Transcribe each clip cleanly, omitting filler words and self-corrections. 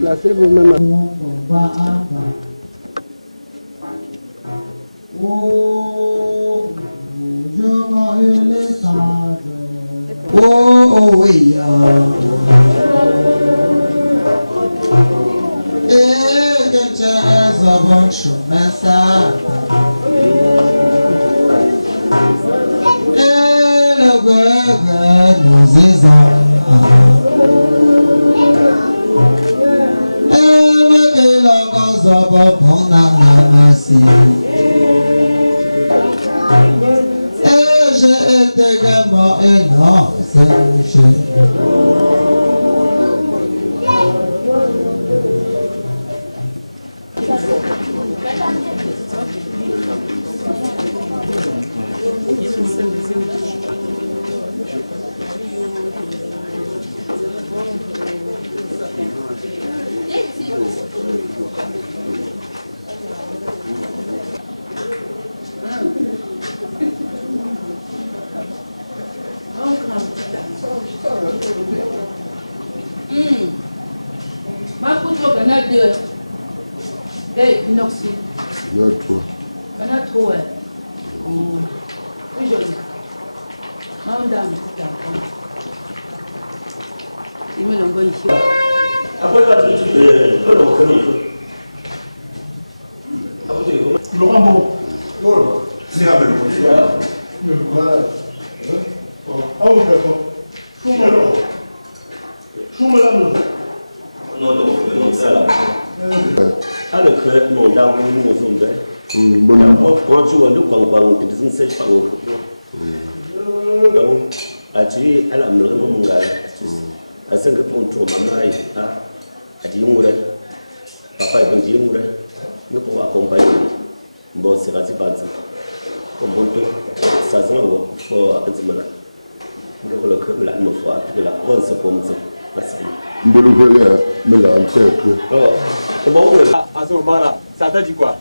Placez vous-même. Oh oui. Et que tu as un bon chemin ça. Et le gueule nous est et j'ai été gamin énorme, c'est papa est venu nous pour accompagner bon c'est rasé par comme bon ça se voit pour azimala donc le que la me fois que la cause comme ça parce que Mbolouvela me l'a empêché. oh bon à ce moment-là ça t'a dit quoi?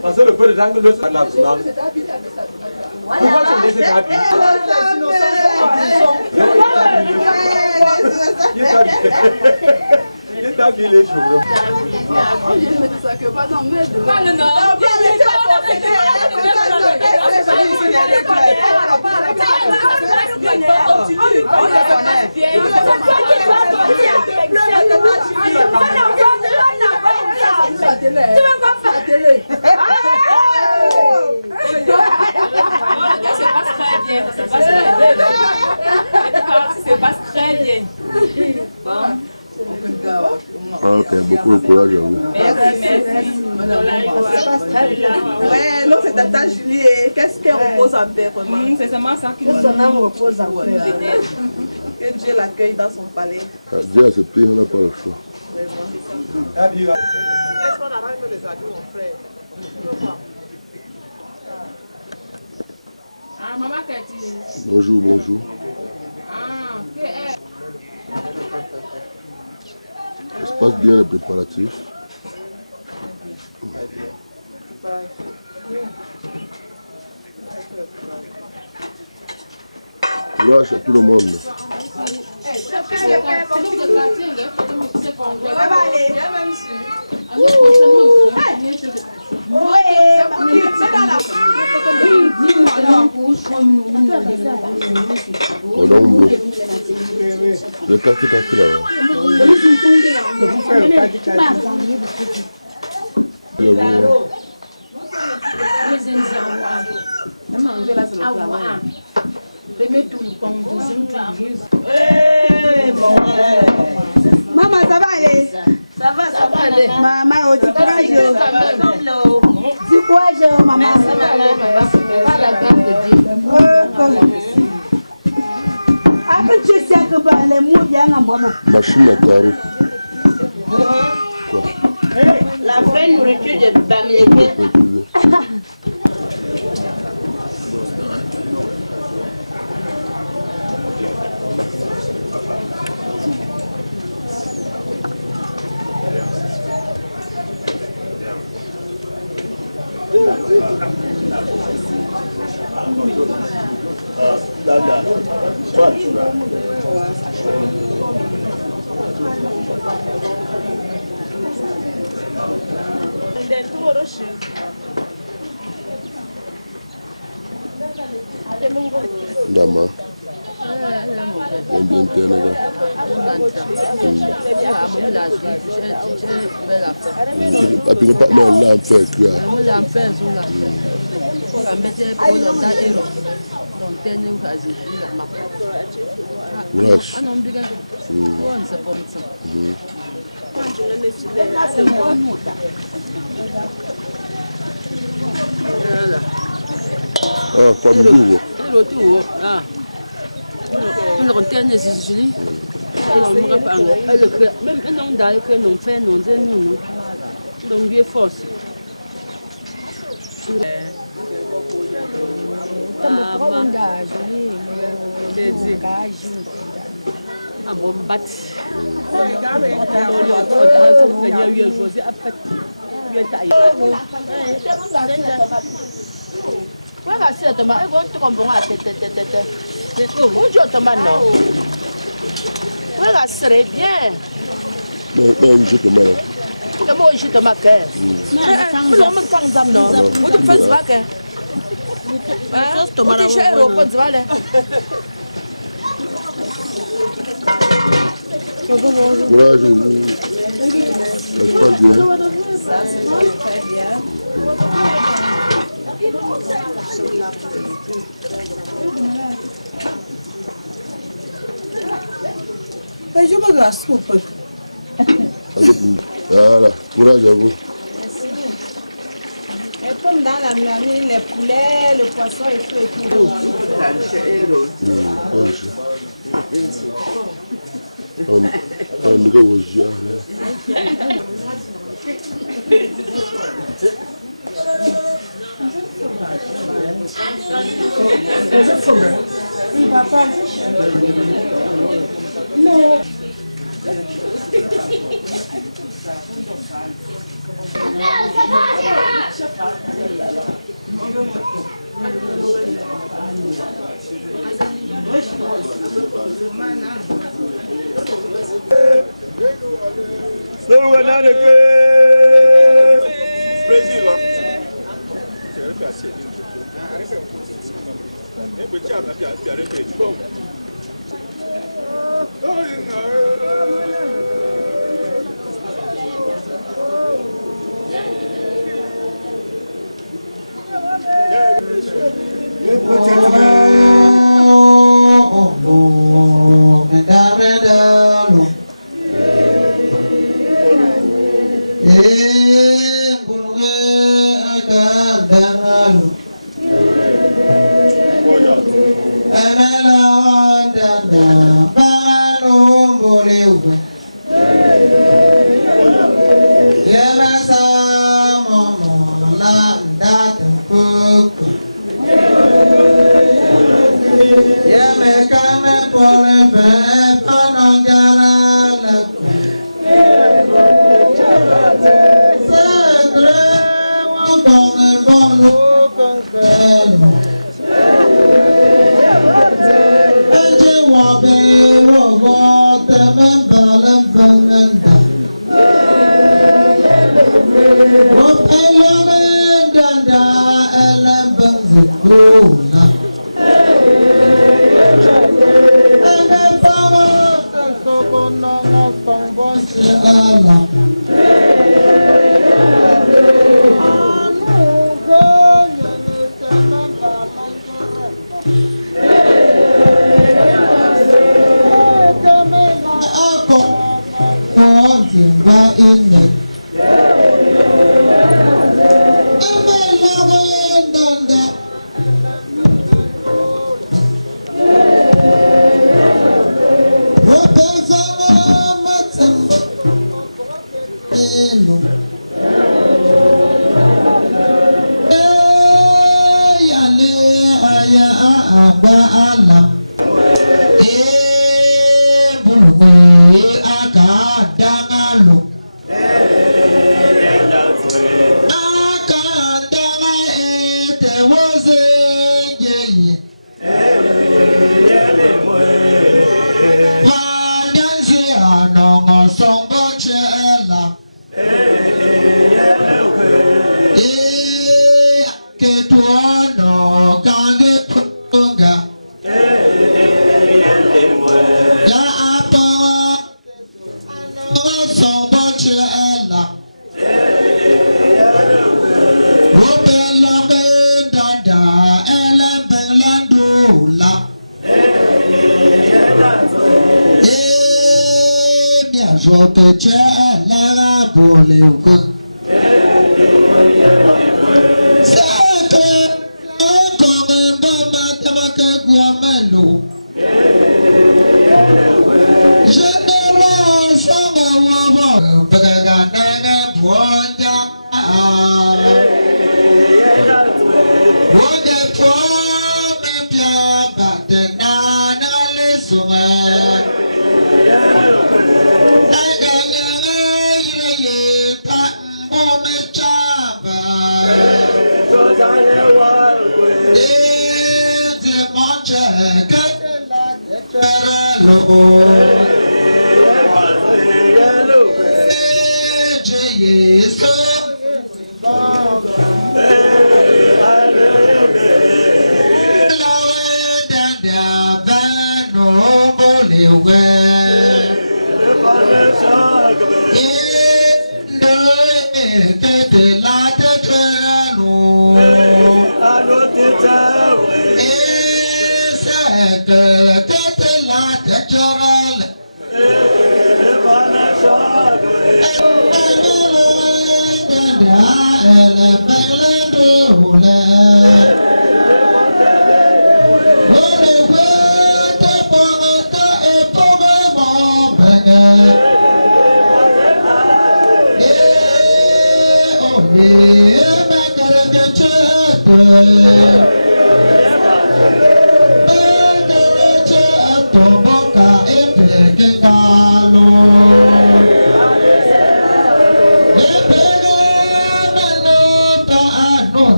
Parce que le peu de temps que l'autre a la pourquoi tu laisses happy? Il est habillé les jours. Je me dis ça que pas dans mes deux. Pas le nord. Ça se passe très bien. Ok, beaucoup de courage à vous. Ouais, non, c'est Tata Julie. Qu'est-ce qu'elle repose en paix vraiment? C'est seulement ça qui nous repose en paix. Que Dieu l'accueille dans son palais. Dieu a ce pays, on n'a pas le choix. Qu'est-ce qu'on arrange les ados, mon frère? Ah, maman Cathy. Bonjour, bonjour. Ah, ok. Ça se passe bien les préparatifs. Courage à tout le monde. Cordon bleu. Le quartier là-bas. Maman, ça va aller? Ça va aller. Maman, oh, dis courage. Dis courage, maman. Pas la grâce de Dieu. Après, tu sais que les mots viennent en bon. Machine à carreau. Quoi? La vraie nourriture de Bamileke. Dama. Puis pas mal là fait quoi. Ah, pas de nouveau. Courage, ça se passe bien. Ça se passe très bien. Je me gasse un peu. Voilà, courage à vous. Et comme dans la mamie, les poulets, le poisson et tout et tout. On dirait aux yeux. Non. Luna.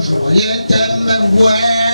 Joyeux thème, ouais.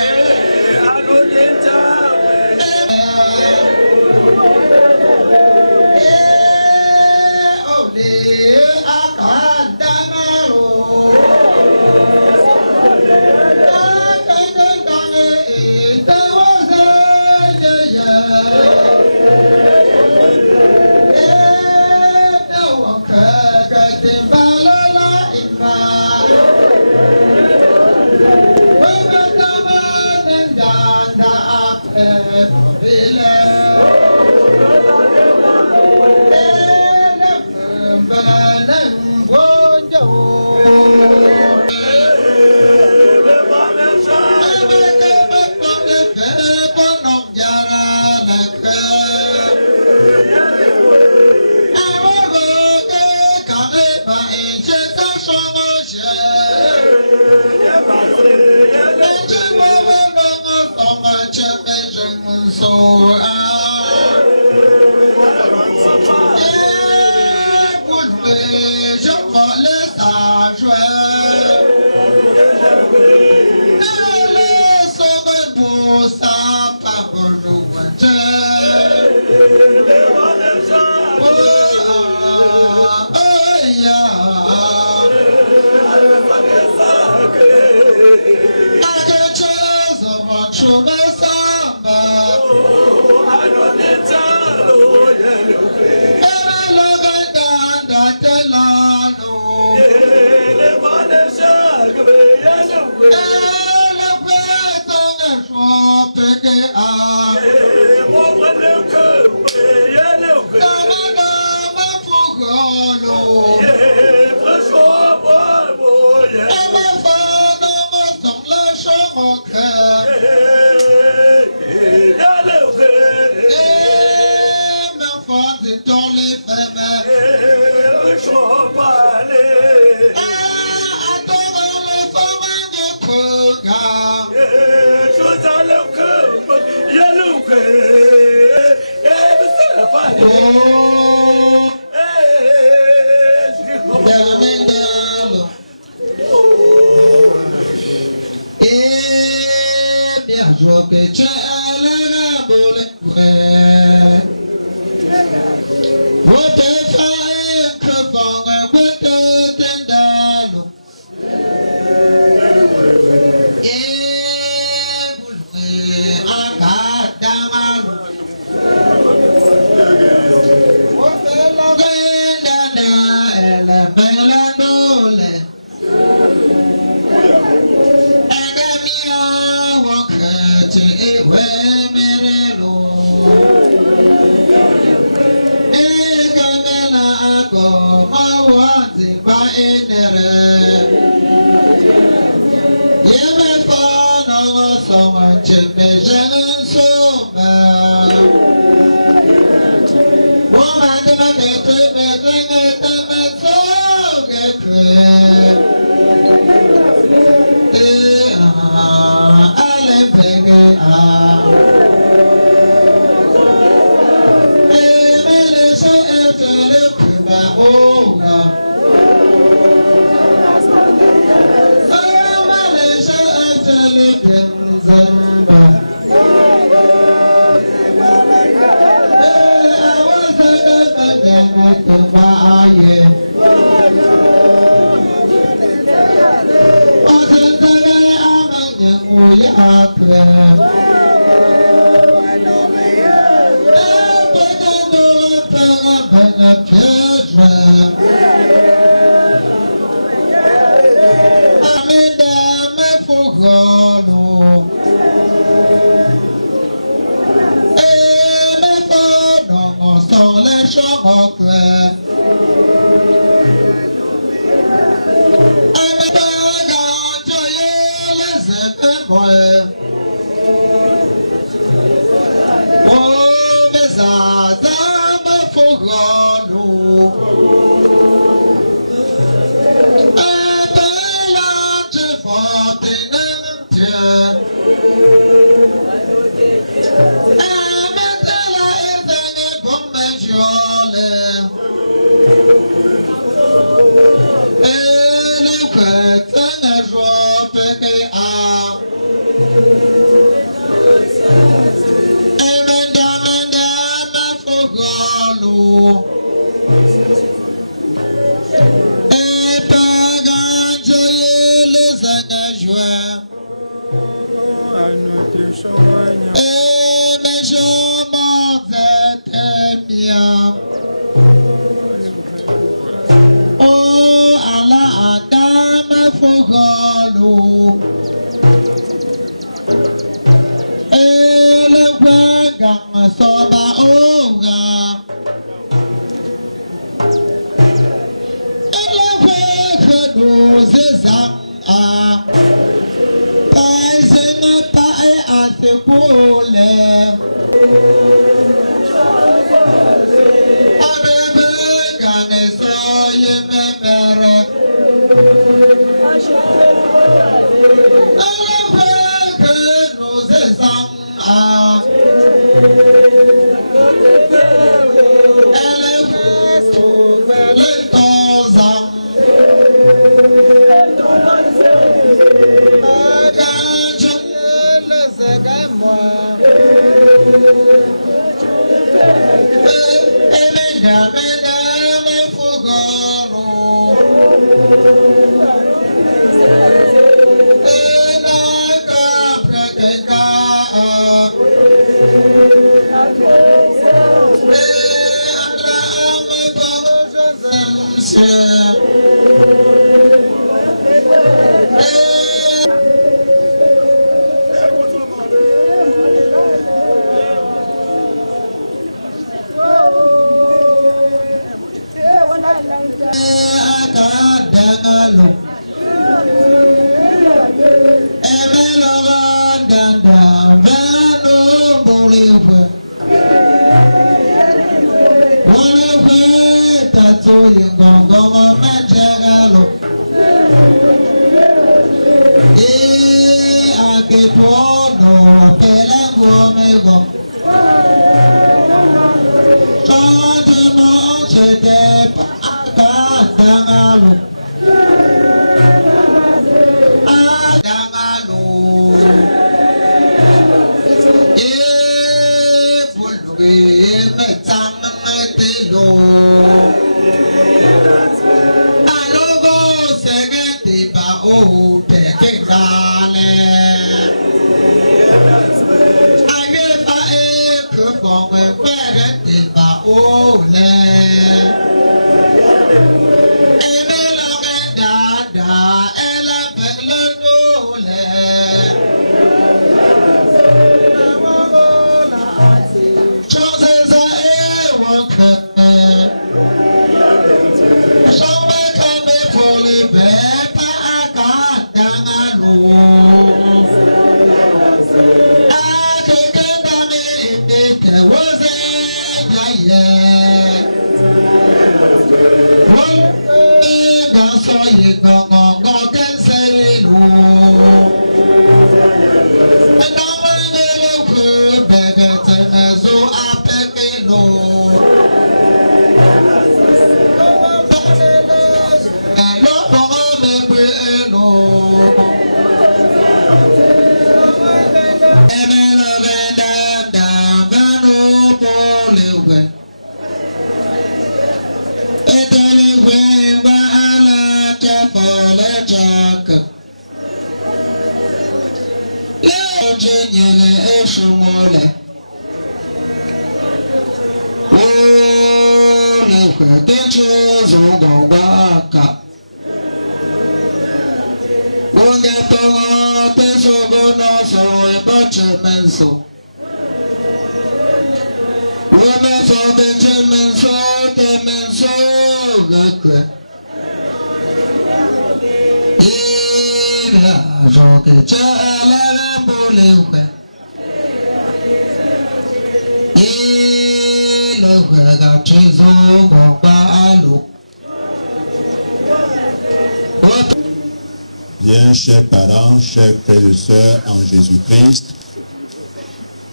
Bien, chers parents, chers frères et sœurs en Jésus-Christ,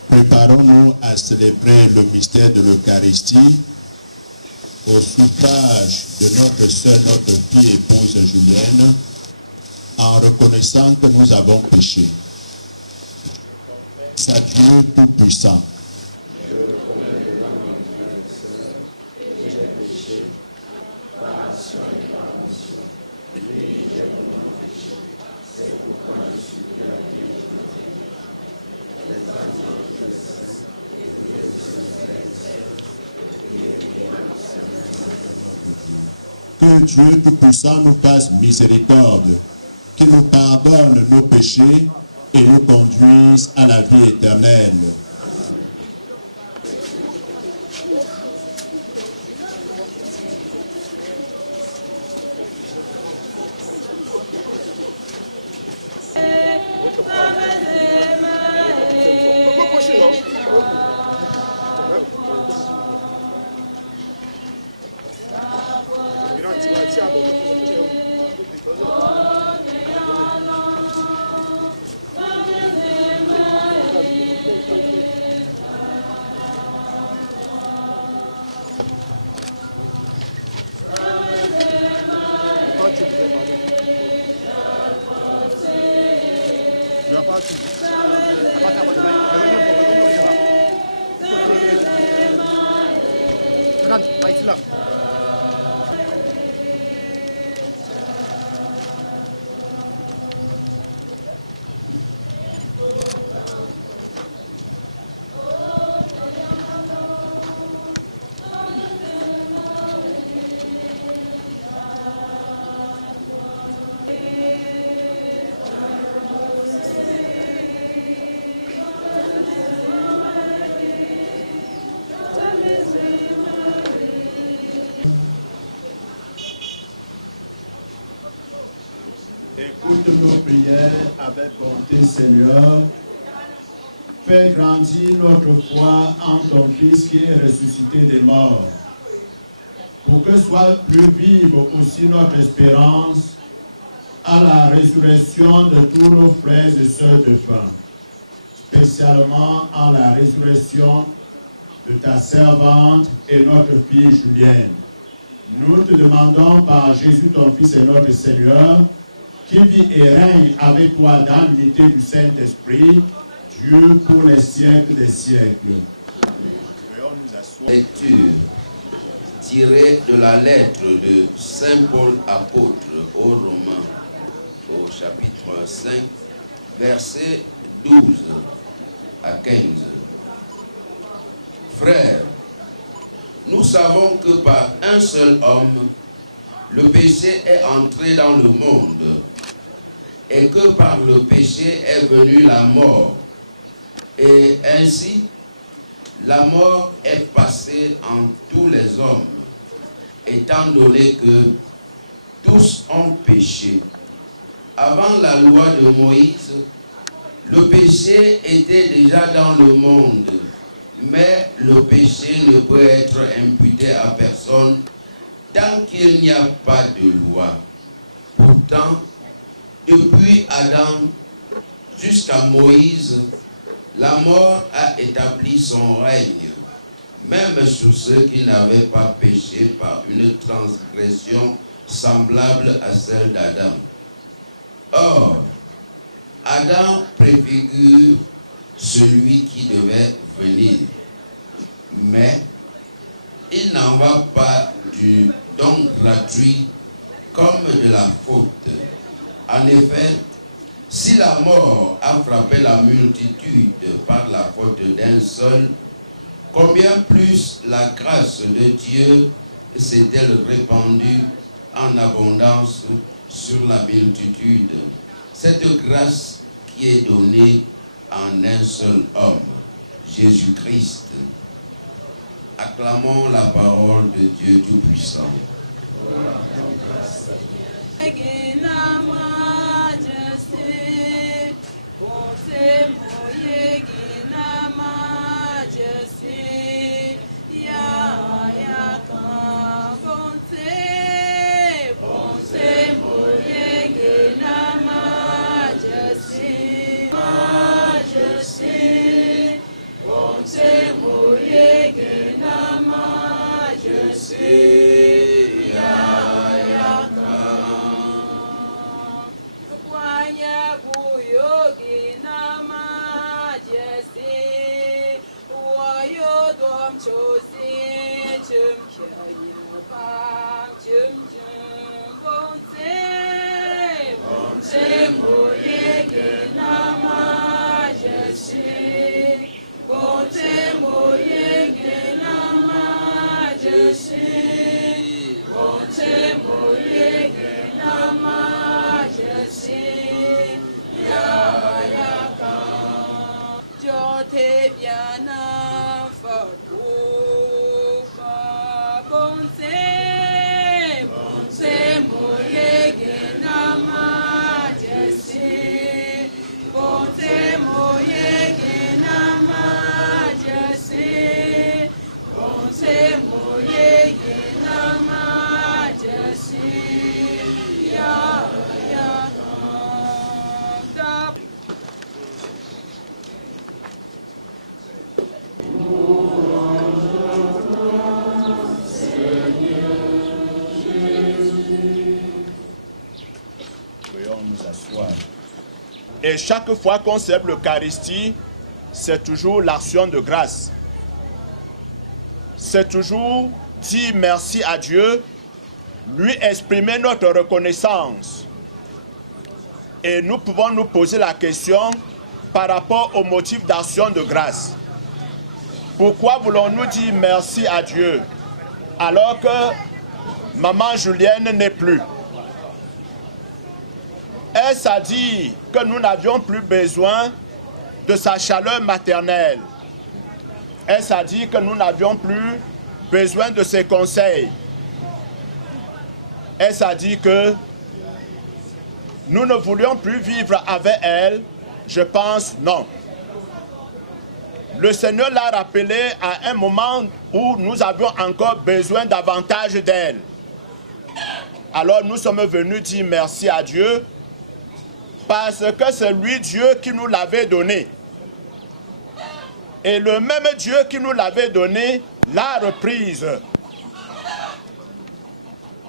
préparons-nous à célébrer le mystère de l'Eucharistie au suffrage de notre sœur, notre fille épouse Julienne, en reconnaissant que nous avons péché. Sa Dieu Tout-Puissant. Que Dieu Tout-Puissant nous fasse miséricorde, qu'il nous pardonne nos péchés et nous conduise à la vie éternelle. Écoute nos prières avec bonté, Seigneur. Fais grandir notre foi en ton Fils qui est ressuscité des morts, pour que soit plus vive aussi notre espérance à la résurrection de tous nos frères et sœurs de foi, spécialement à la résurrection de ta servante et notre fille Julienne. Nous te demandons par Jésus ton Fils et notre Seigneur, qui vit et règne avec toi dans l'unité du Saint-Esprit, Dieu pour les siècles des siècles. Lecture tirée de la lettre de Saint Paul apôtre aux Romains, au chapitre 5, versets 12 à 15. Frères, nous savons que par un seul homme, le péché est entré dans le monde, et que par le péché est venue la mort. Et ainsi, la mort est passée en tous les hommes, étant donné que tous ont péché. Avant la loi de Moïse, le péché était déjà dans le monde, mais le péché ne peut être imputé à personne tant qu'il n'y a pas de loi. Pourtant, depuis Adam jusqu'à Moïse, la mort a établi son règne, même sur ceux qui n'avaient pas péché par une transgression semblable à celle d'Adam. Or, Adam préfigure celui qui devait venir, mais il n'en va pas du don gratuit comme de la faute. En effet, si la mort a frappé la multitude par la faute d'un seul, combien plus la grâce de Dieu s'est-elle répandue en abondance sur la multitude. Cette grâce qui est donnée en un seul homme, Jésus-Christ. Acclamons la parole de Dieu Tout-Puissant. Et chaque fois qu'on célèbre l'Eucharistie, c'est toujours l'action de grâce. C'est toujours dire merci à Dieu, lui exprimer notre reconnaissance. Et nous pouvons nous poser la question par rapport au motif d'action de grâce. Pourquoi voulons-nous dire merci à Dieu alors que maman Julienne n'est plus? Est-ce à dire que nous n'avions plus besoin de sa chaleur maternelle? Est-ce à dire que nous n'avions plus besoin de ses conseils? Est-ce à dire que nous ne voulions plus vivre avec elle? Je pense non. Le Seigneur l'a rappelé à un moment où nous avions encore besoin davantage d'elle. Alors nous sommes venus dire merci à Dieu parce que c'est lui Dieu qui nous l'avait donné. Et le même Dieu qui nous l'avait donné l'a reprise.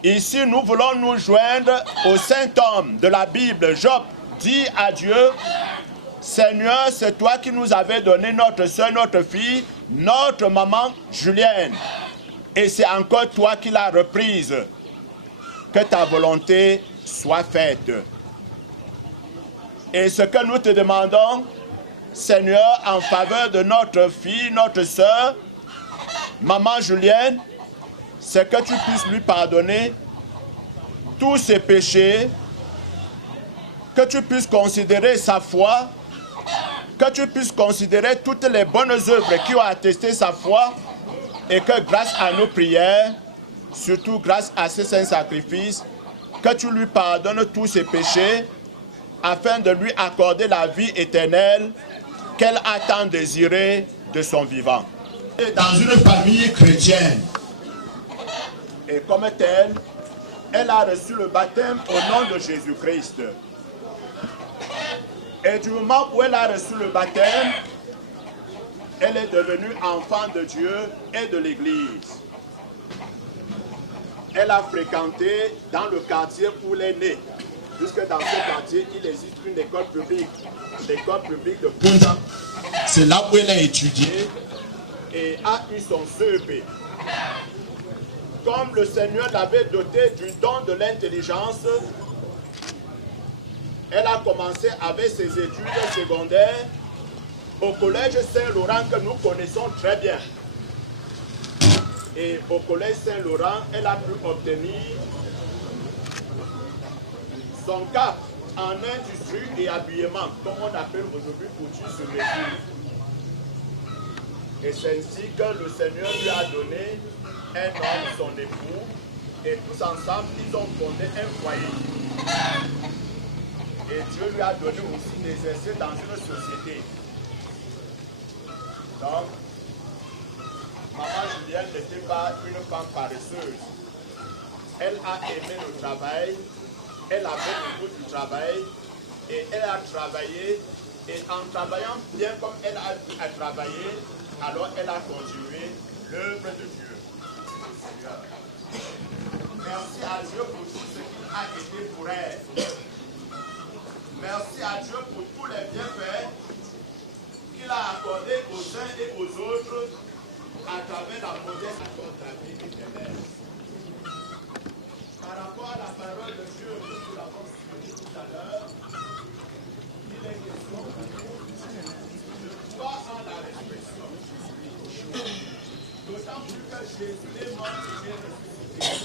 Ici, nous voulons nous joindre au saint homme de la Bible. Job dit à Dieu: Seigneur, c'est toi qui nous avais donné notre soeur, notre fille, notre maman Julienne. Et c'est encore toi qui l'as reprise. Que ta volonté soit faite. Et ce que nous te demandons, Seigneur, en faveur de notre fille, notre soeur, maman Julienne, c'est que tu puisses lui pardonner tous ses péchés, que tu puisses considérer sa foi, que tu puisses considérer toutes les bonnes œuvres qui ont attesté sa foi, et que grâce à nos prières, surtout grâce à ce saint sacrifice, que tu lui pardonnes tous ses péchés, afin de lui accorder la vie éternelle qu'elle a tant désirée de son vivant. Dans une famille chrétienne, et comme telle, elle a reçu le baptême au nom de Jésus-Christ. Et du moment où elle a reçu le baptême, elle est devenue enfant de Dieu et de l'Église. Elle a fréquenté dans le quartier où elle est née, puisque dans ce quartier, il existe une école publique, l'école publique de Ponza. C'est là où elle a étudié et a eu son CEP. Comme le Seigneur l'avait doté du don de l'intelligence, elle a commencé avec ses études secondaires au collège Saint-Laurent que nous connaissons très bien. Et au collège Saint-Laurent, elle a pu obtenir son cap en industrie et habillement, comme on appelle aujourd'hui couture sur mesure. Et c'est ainsi que le Seigneur lui a donné un homme, son époux, et tous ensemble, ils ont fondé un foyer. Et Dieu lui a donné aussi d'exercer dans une société. Donc, Maman Julienne n'était pas une femme paresseuse. Elle a aimé le travail, elle avait beaucoup de travail, et elle a travaillé, et en travaillant bien comme elle a pu travailler, alors elle a continué l'œuvre de Dieu. Merci à Dieu pour tout ce qu'il a été pour elle. Merci à Dieu pour tous les bienfaits qu'il a accordés aux uns et aux autres à travers la promesse de la vie éternelle. Par rapport à la parole de Dieu, nous l'avons vu tout à l'heure, il est question de croire en la résurrection. D'autant plus que Jésus est mort et ressuscité.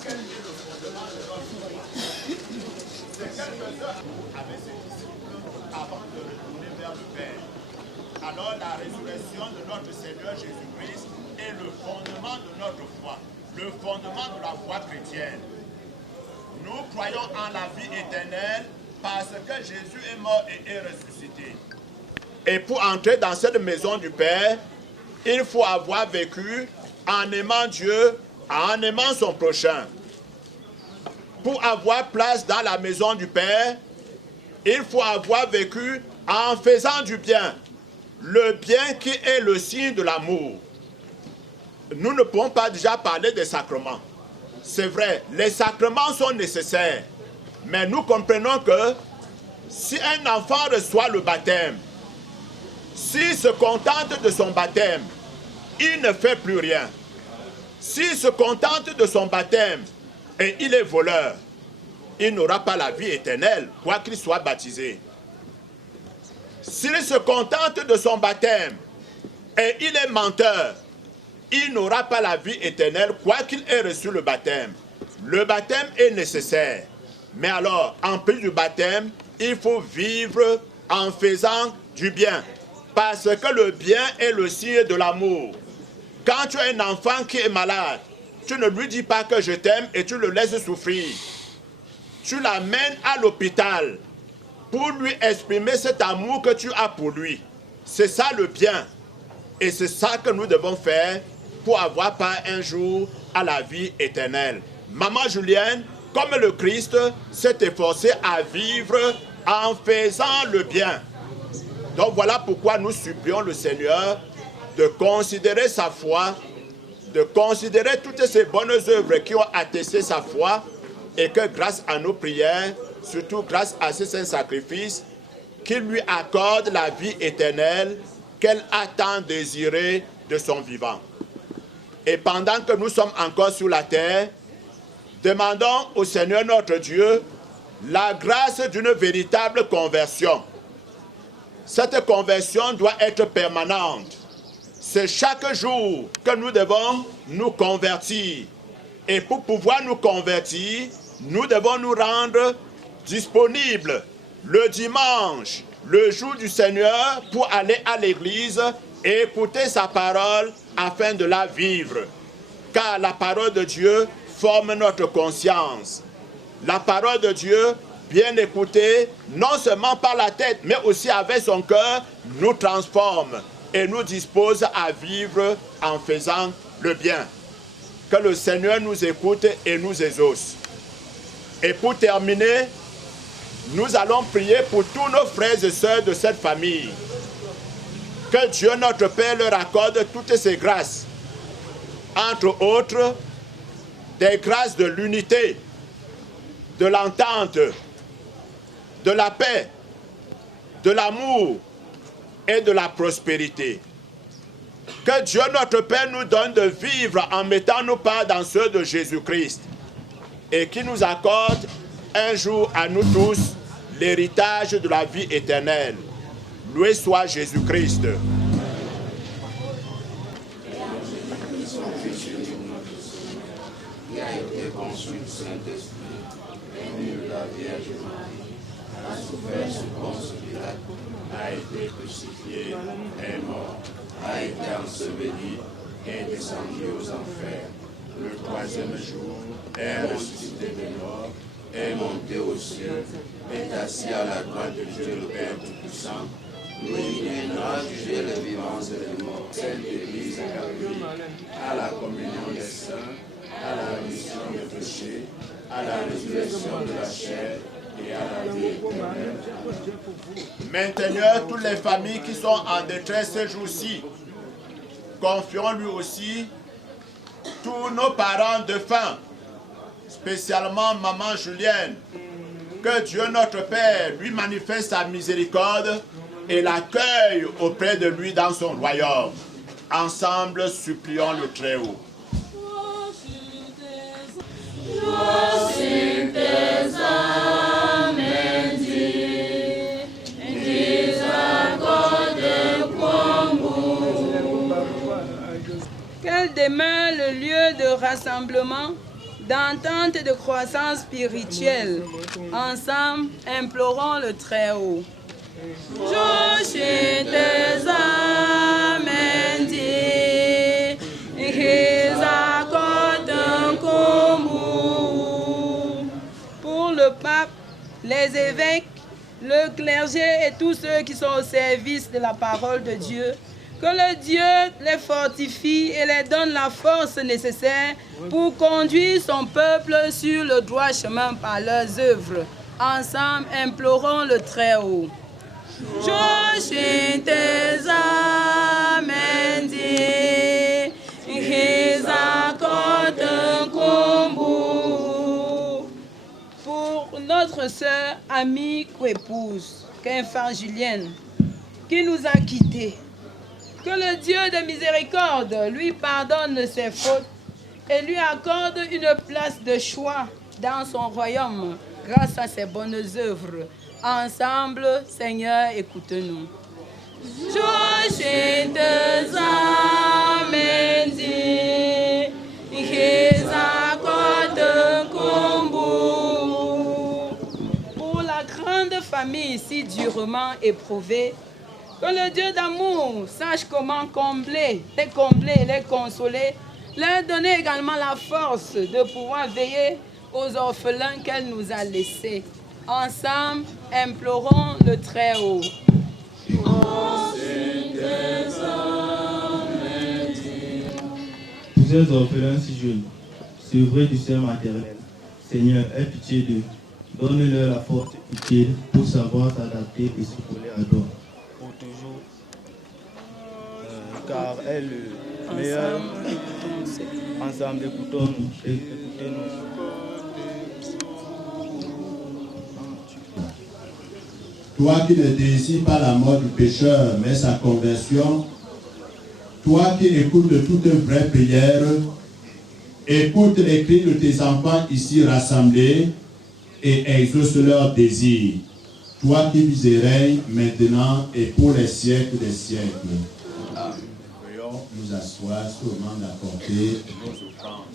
quel est le fondement de notre foi? C'est quelques-uns avec ses disciples avant de retourner vers le Père. Alors la résurrection de notre Seigneur Jésus-Christ est le fondement de notre foi, le fondement de la foi chrétienne. Nous croyons en la vie éternelle parce que Jésus est mort et est ressuscité. Et pour entrer dans cette maison du Père, il faut avoir vécu en aimant Dieu, en aimant son prochain. Pour avoir place dans la maison du Père, il faut avoir vécu en faisant du bien. Le bien qui est le signe de l'amour. Nous ne pouvons pas déjà parler des sacrements. C'est vrai, les sacrements sont nécessaires. Mais nous comprenons que si un enfant reçoit le baptême, s'il se contente de son baptême, il ne fait plus rien. S'il se contente de son baptême et il est voleur, il n'aura pas la vie éternelle, quoi qu'il soit baptisé. S'il se contente de son baptême et il est menteur, il n'aura pas la vie éternelle, quoi qu'il ait reçu le baptême. Le baptême est nécessaire. Mais alors, en plus du baptême, il faut vivre en faisant du bien. Parce que le bien est le signe de l'amour. Quand tu as un enfant qui est malade, tu ne lui dis pas que je t'aime et tu le laisses souffrir. Tu l'amènes à l'hôpital pour lui exprimer cet amour que tu as pour lui. C'est ça le bien. Et c'est ça que nous devons faire pour avoir part un jour à la vie éternelle. Maman Julienne, comme le Christ, s'est efforcée à vivre en faisant le bien. Donc voilà pourquoi nous supplions le Seigneur de considérer sa foi, de considérer toutes ces bonnes œuvres qui ont attesté sa foi, et que grâce à nos prières, surtout grâce à ce saint sacrifice, qu'il lui accorde la vie éternelle qu'elle a tant désirée de son vivant. Et pendant que nous sommes encore sur la terre, demandons au Seigneur notre Dieu la grâce d'une véritable conversion. Cette conversion doit être permanente. C'est chaque jour que nous devons nous convertir. Et pour pouvoir nous convertir, nous devons nous rendre disponibles le dimanche, le jour du Seigneur, pour aller à l'église et écouter sa parole afin de la vivre. Car la parole de Dieu forme notre conscience. La parole de Dieu, bien écoutée, non seulement par la tête, mais aussi avec son cœur, nous transforme et nous dispose à vivre en faisant le bien. Que le Seigneur nous écoute et nous exauce. Et pour terminer, nous allons prier pour tous nos frères et sœurs de cette famille. Que Dieu notre Père leur accorde toutes ces grâces. Entre autres, des grâces de l'unité, de l'entente, de la paix, de l'amour et de la prospérité. Que Dieu notre Père nous donne de vivre en mettant nos pas dans ceux de Jésus-Christ et qui nous accorde un jour à nous tous l'héritage de la vie éternelle. Loué soit Jésus-Christ. Qui a été conçu du Saint-Esprit, né de la Vierge Marie, a souffert sous Ponce Pilate, a été crucifié, est mort, a été enseveli et descendu aux enfers. Le troisième jour est ressuscité des morts, est monté aux cieux, est assis à la droite de Dieu le Père Tout-Puissant. Il viendra juger les vivants et les morts. Sainte Église catholique, à la communion des saints, à la rémission des péchés, à la résurrection de la chair et à la vie éternelle. Maintenant, toutes les familles qui sont en détresse ce jour-ci, confions lui aussi tous nos parents de faim, spécialement maman Julienne. Que Dieu notre Père lui manifeste sa miséricorde et l'accueille auprès de lui dans son royaume. Ensemble, supplions le Très-Haut. Qu'elle demeure le lieu de rassemblement d'entente et de croissance spirituelle. Ensemble, implorons le Très-Haut. Pour le pape, les évêques, le clergé et tous ceux qui sont au service de la parole de Dieu, que le Dieu les fortifie et les donne la force nécessaire pour conduire son peuple sur le droit chemin par leurs œuvres. Ensemble, implorons le Très-Haut. Pour notre sœur, amie, épouse, Quinfan Julienne, qui nous a quittés, que le Dieu de miséricorde lui pardonne ses fautes et lui accorde une place de choix dans son royaume grâce à ses bonnes œuvres. Ensemble, Seigneur, écoute-nous. Pour la grande famille si durement éprouvée, que le Dieu d'amour sache comment combler, les consoler, leur donner également la force de pouvoir veiller aux orphelins qu'elle nous a laissés. Ensemble, implorons le Très-Haut. Pour ces orphelins si jeunes, sevrés du sein maternel, Seigneur, aie pitié d'eux. Donne-leur la force utile pour savoir s'adapter et se coller à toi. Pour toujours, car elle est le meilleur. Ensemble, écoutons-nous. Toi qui ne désires pas la mort du pécheur, mais sa conversion, toi qui écoutes de toute vraie prière, écoute les cris de tes enfants ici rassemblés et exauce leurs désirs. Toi qui vis et règnes maintenant et pour les siècles des siècles. Veuillons nous asseoir sur le moment d'apporter nos offrandes.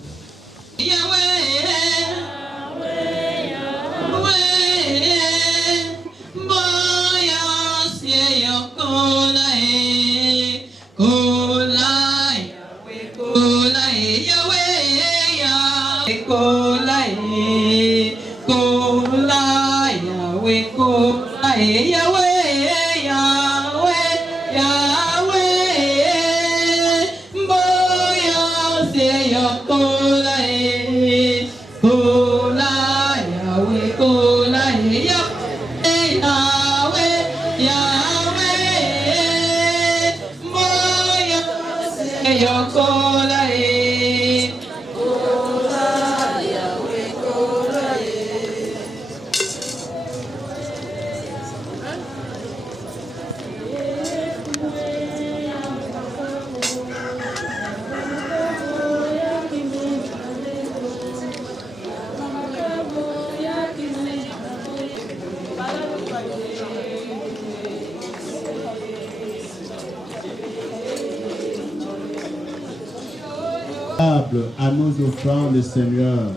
À nos offrandes, Seigneur,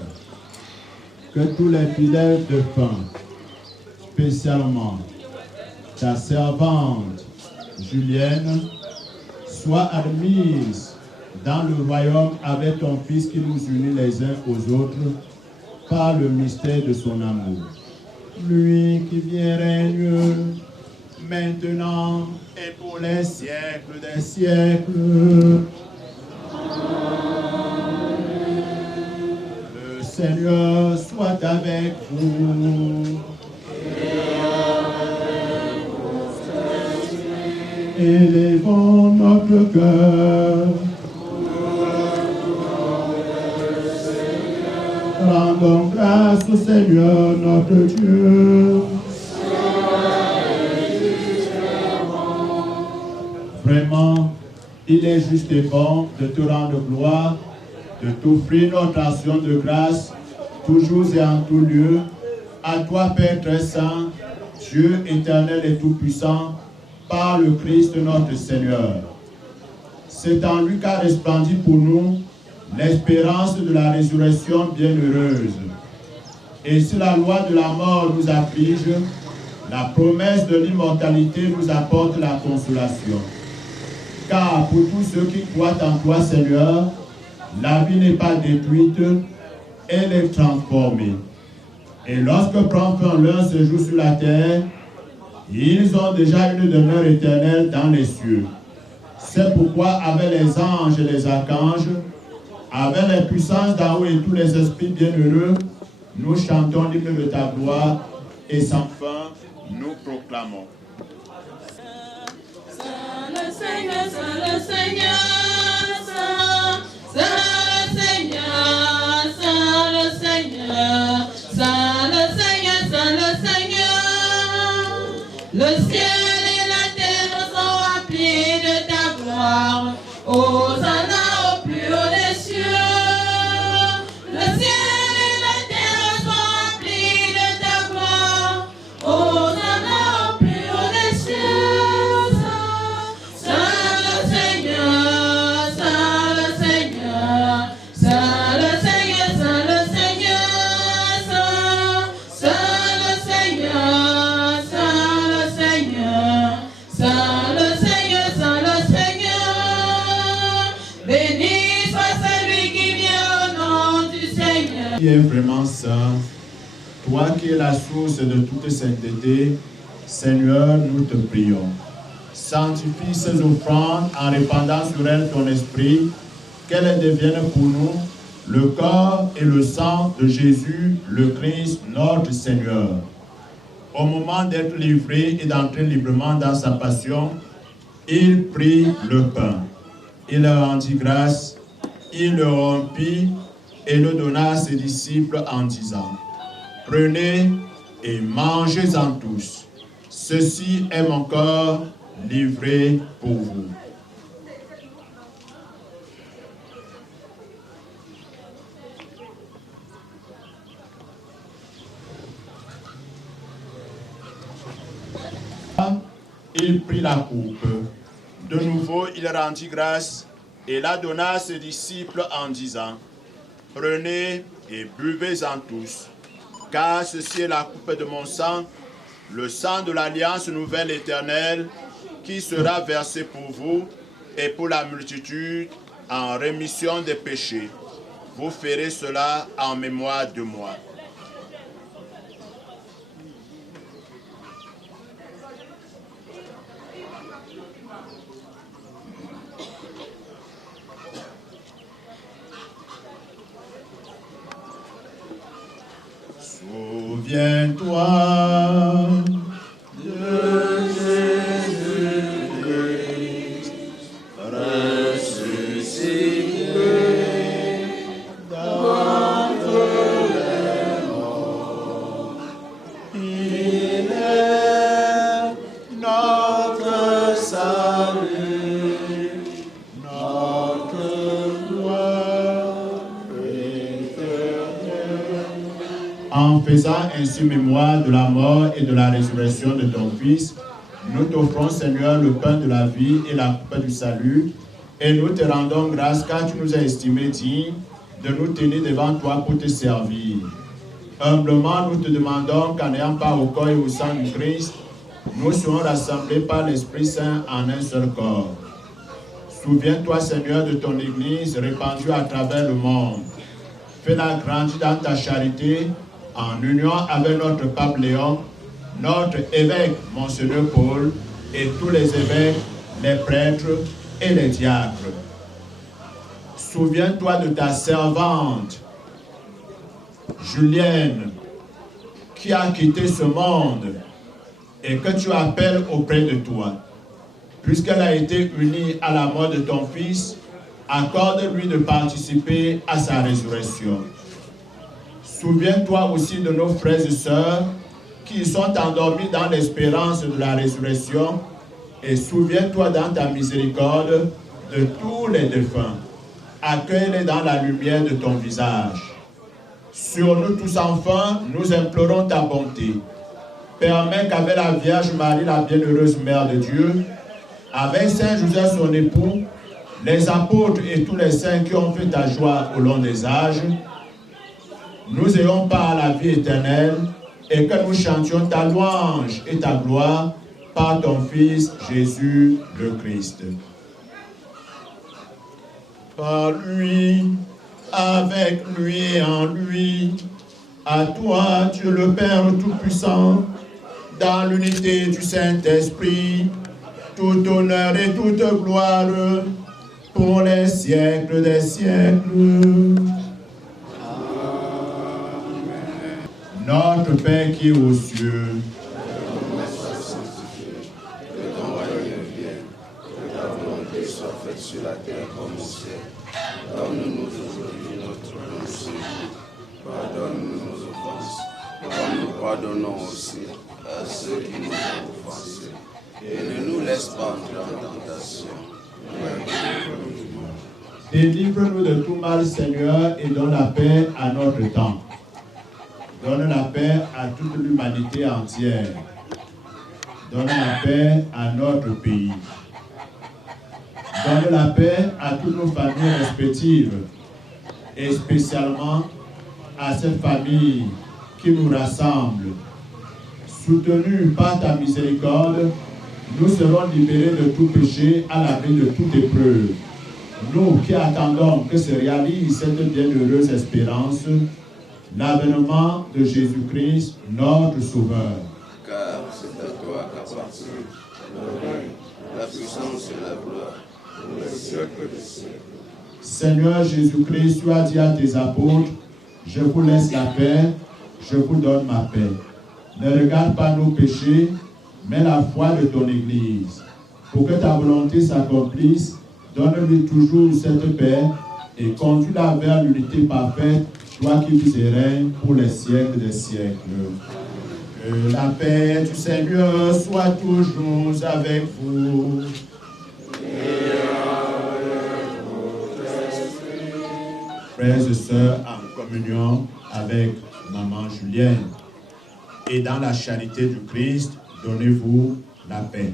que tous les fidèles de fin, spécialement ta servante Julienne, soient admises dans le royaume avec ton Fils qui nous unit les uns aux autres par le mystère de son amour. Lui qui vient règne maintenant et pour les siècles des siècles. Seigneur, soit avec vous. Élevons notre cœur. Rendons grâce au Seigneur notre Dieu. Vraiment, il est juste et bon de te rendre gloire, de t'offrir notre action de grâce, toujours et en tout lieu, à toi, Père très saint, Dieu éternel et tout-puissant, par le Christ notre Seigneur. C'est en lui qu'a resplendi pour nous l'espérance de la résurrection bienheureuse. Et si la loi de la mort nous afflige, la promesse de l'immortalité nous apporte la consolation. Car pour tous ceux qui croient en toi, Seigneur, la vie n'est pas détruite, elle est transformée. Et lorsque prend fin leur séjour sur la terre, ils ont déjà une demeure éternelle dans les cieux. C'est pourquoi avec les anges et les archanges, avec les puissances d'en haut et tous les esprits bienheureux, nous chantons l'hymne de ta gloire et sans fin, nous proclamons. Saint le Seigneur, Saint le Seigneur, Saint le Seigneur, Saint le Seigneur, Saint le Seigneur, Saint le Seigneur. Le ciel et la terre sont remplis de ta gloire. Hosanna au plus haut des cieux. Le ciel et la terre sont remplis de ta gloire. Hosanna au plus haut des cieux. Saint le Seigneur, Saint le Seigneur, Saint le Seigneur, Saint le Seigneur, Saint le Seigneur, Saint le Seigneur, Saint le Seigneur, Saint le Seigneur. Béni soit celui qui vient au nom du Seigneur. Qui est vraiment saint, toi qui es la source de toute sainteté, Seigneur, nous te prions. Sanctifie ces offrandes en répandant sur elles ton esprit, qu'elles deviennent pour nous le corps et le sang de Jésus, le Christ, notre Seigneur. Au moment d'être livré et d'entrer librement dans sa passion, il prit le pain. Il leur rendit grâce, il le rompit et le donna à ses disciples en disant: Prenez et mangez-en tous. Ceci est mon corps livré pour vous. Il prit la coupe. De nouveau, il rendit grâce et la donna à ses disciples en disant: Prenez et buvez-en tous, car ceci est la coupe de mon sang, le sang de l'alliance nouvelle éternelle, qui sera versé pour vous et pour la multitude en rémission des péchés. Vous ferez cela en mémoire de moi. Souviens-toi de Jésus-Christ, ressuscité d'entre les morts. Il est notre salut, notre gloire éternelle. En faisant ainsi mémoire de la mort et de la résurrection de ton Fils, nous t'offrons, Seigneur, le pain de la vie et la coupe du salut, et nous te rendons grâce car tu nous as estimés dignes de nous tenir devant toi pour te servir. Humblement, nous te demandons qu'en n'ayant pas au corps et au sang du Christ, nous serons rassemblés par l'Esprit Saint en un seul corps. Souviens-toi, Seigneur, de ton Église répandue à travers le monde. Fais-la grandir dans ta charité, en union avec notre pape Léon, notre évêque Monseigneur Paul et tous les évêques, les prêtres et les diacres. Souviens-toi de ta servante Julienne qui a quitté ce monde et que tu appelles auprès de toi. Puisqu'elle a été unie à la mort de ton Fils, accorde-lui de participer à sa résurrection. Souviens-toi aussi de nos frères et sœurs qui sont endormis dans l'espérance de la résurrection, et souviens-toi dans ta miséricorde de tous les défunts. Accueille-les dans la lumière de ton visage. Sur nous tous enfin, nous implorons ta bonté. Permets qu'avec la Vierge Marie, la bienheureuse Mère de Dieu, avec Saint Joseph son époux, les apôtres et tous les saints qui ont fait ta joie au long des âges, nous ayons part à la vie éternelle et que nous chantions ta louange et ta gloire par ton Fils Jésus le Christ. Par lui, avec lui et en lui, à toi, Dieu le Père Tout-Puissant, dans l'unité du Saint-Esprit, tout honneur et toute gloire pour les siècles des siècles. Notre Père qui est aux cieux, que ton royaume vienne, que ta volonté soit faite sur la terre comme au ciel. Donne-nous aujourd'hui notre pain de ce jour. Pardonne-nous nos offenses, comme nous pardonnons aussi à ceux qui nous ont offensés. Et ne nous laisse pas entrer en tentation. délivre-nous de tout mal, Seigneur, et donne la paix à notre temps. Donne la paix à toute l'humanité entière. Donne la paix à notre pays. Donne la paix à toutes nos familles respectives, et spécialement à cette famille qui nous rassemble. Soutenus par ta miséricorde, nous serons libérés de tout péché à l'abri de toute épreuve. Nous qui attendons que se réalise cette bienheureuse espérance, l'avènement de Jésus-Christ, notre Sauveur. Car c'est à toi qu'appartient le règne, la puissance et la gloire pour les siècles des siècles. Seigneur Jésus-Christ, tu as dit à tes apôtres, je vous laisse la paix, je vous donne ma paix. Ne regarde pas nos péchés, mais la foi de ton Église. Pour que ta volonté s'accomplisse, donne-lui toujours cette paix et conduis-la vers l'unité parfaite, toi qui vis et règnes pour les siècles des siècles. Que la paix du Seigneur soit toujours avec vous. Frères et sœurs, en communion avec Maman Julienne, et dans la charité du Christ, donnez-vous la paix.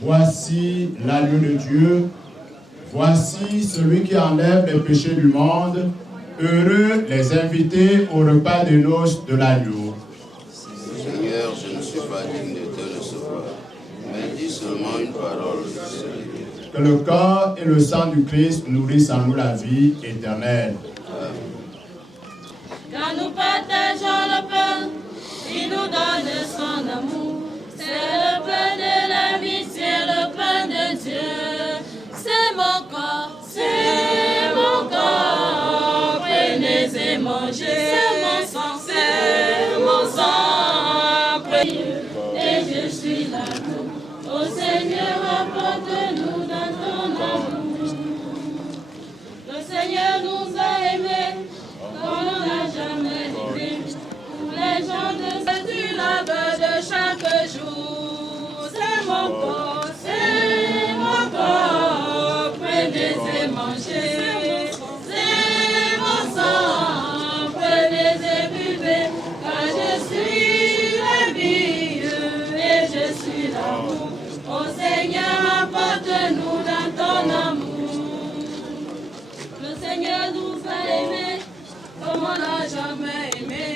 Voici l'agneau de Dieu, voici celui qui enlève les péchés du monde. Heureux les invités au repas de noces de l'agneau. Seigneur, je ne suis pas digne de te recevoir, mais dis seulement une parole et je serai guéri. Que le corps et le sang du Christ nourrissent en nous la vie éternelle. Quand nous partageons le pain, il nous donne son amour. C'est le pain de la vie, c'est le pain de Dieu. C'est mon corps, c'est mon corps. Prenez et mangez. C'est mon sang, c'est mon sang. Prenez. Et je suis là. Ô Seigneur, apporte-nous dans ton amour. Le Seigneur nous a aimés comme on n'a jamais aimé. Tous les gens du labeur de chaque jour. C'est mon corps, c'est mon corps. Prenez et mangez. C'est mon sang. Prenez et buvez. Car je suis la vie et je suis l'amour. Ô Seigneur, apporte-nous dans ton amour. Le Seigneur nous a aimés comme on n'a jamais aimé.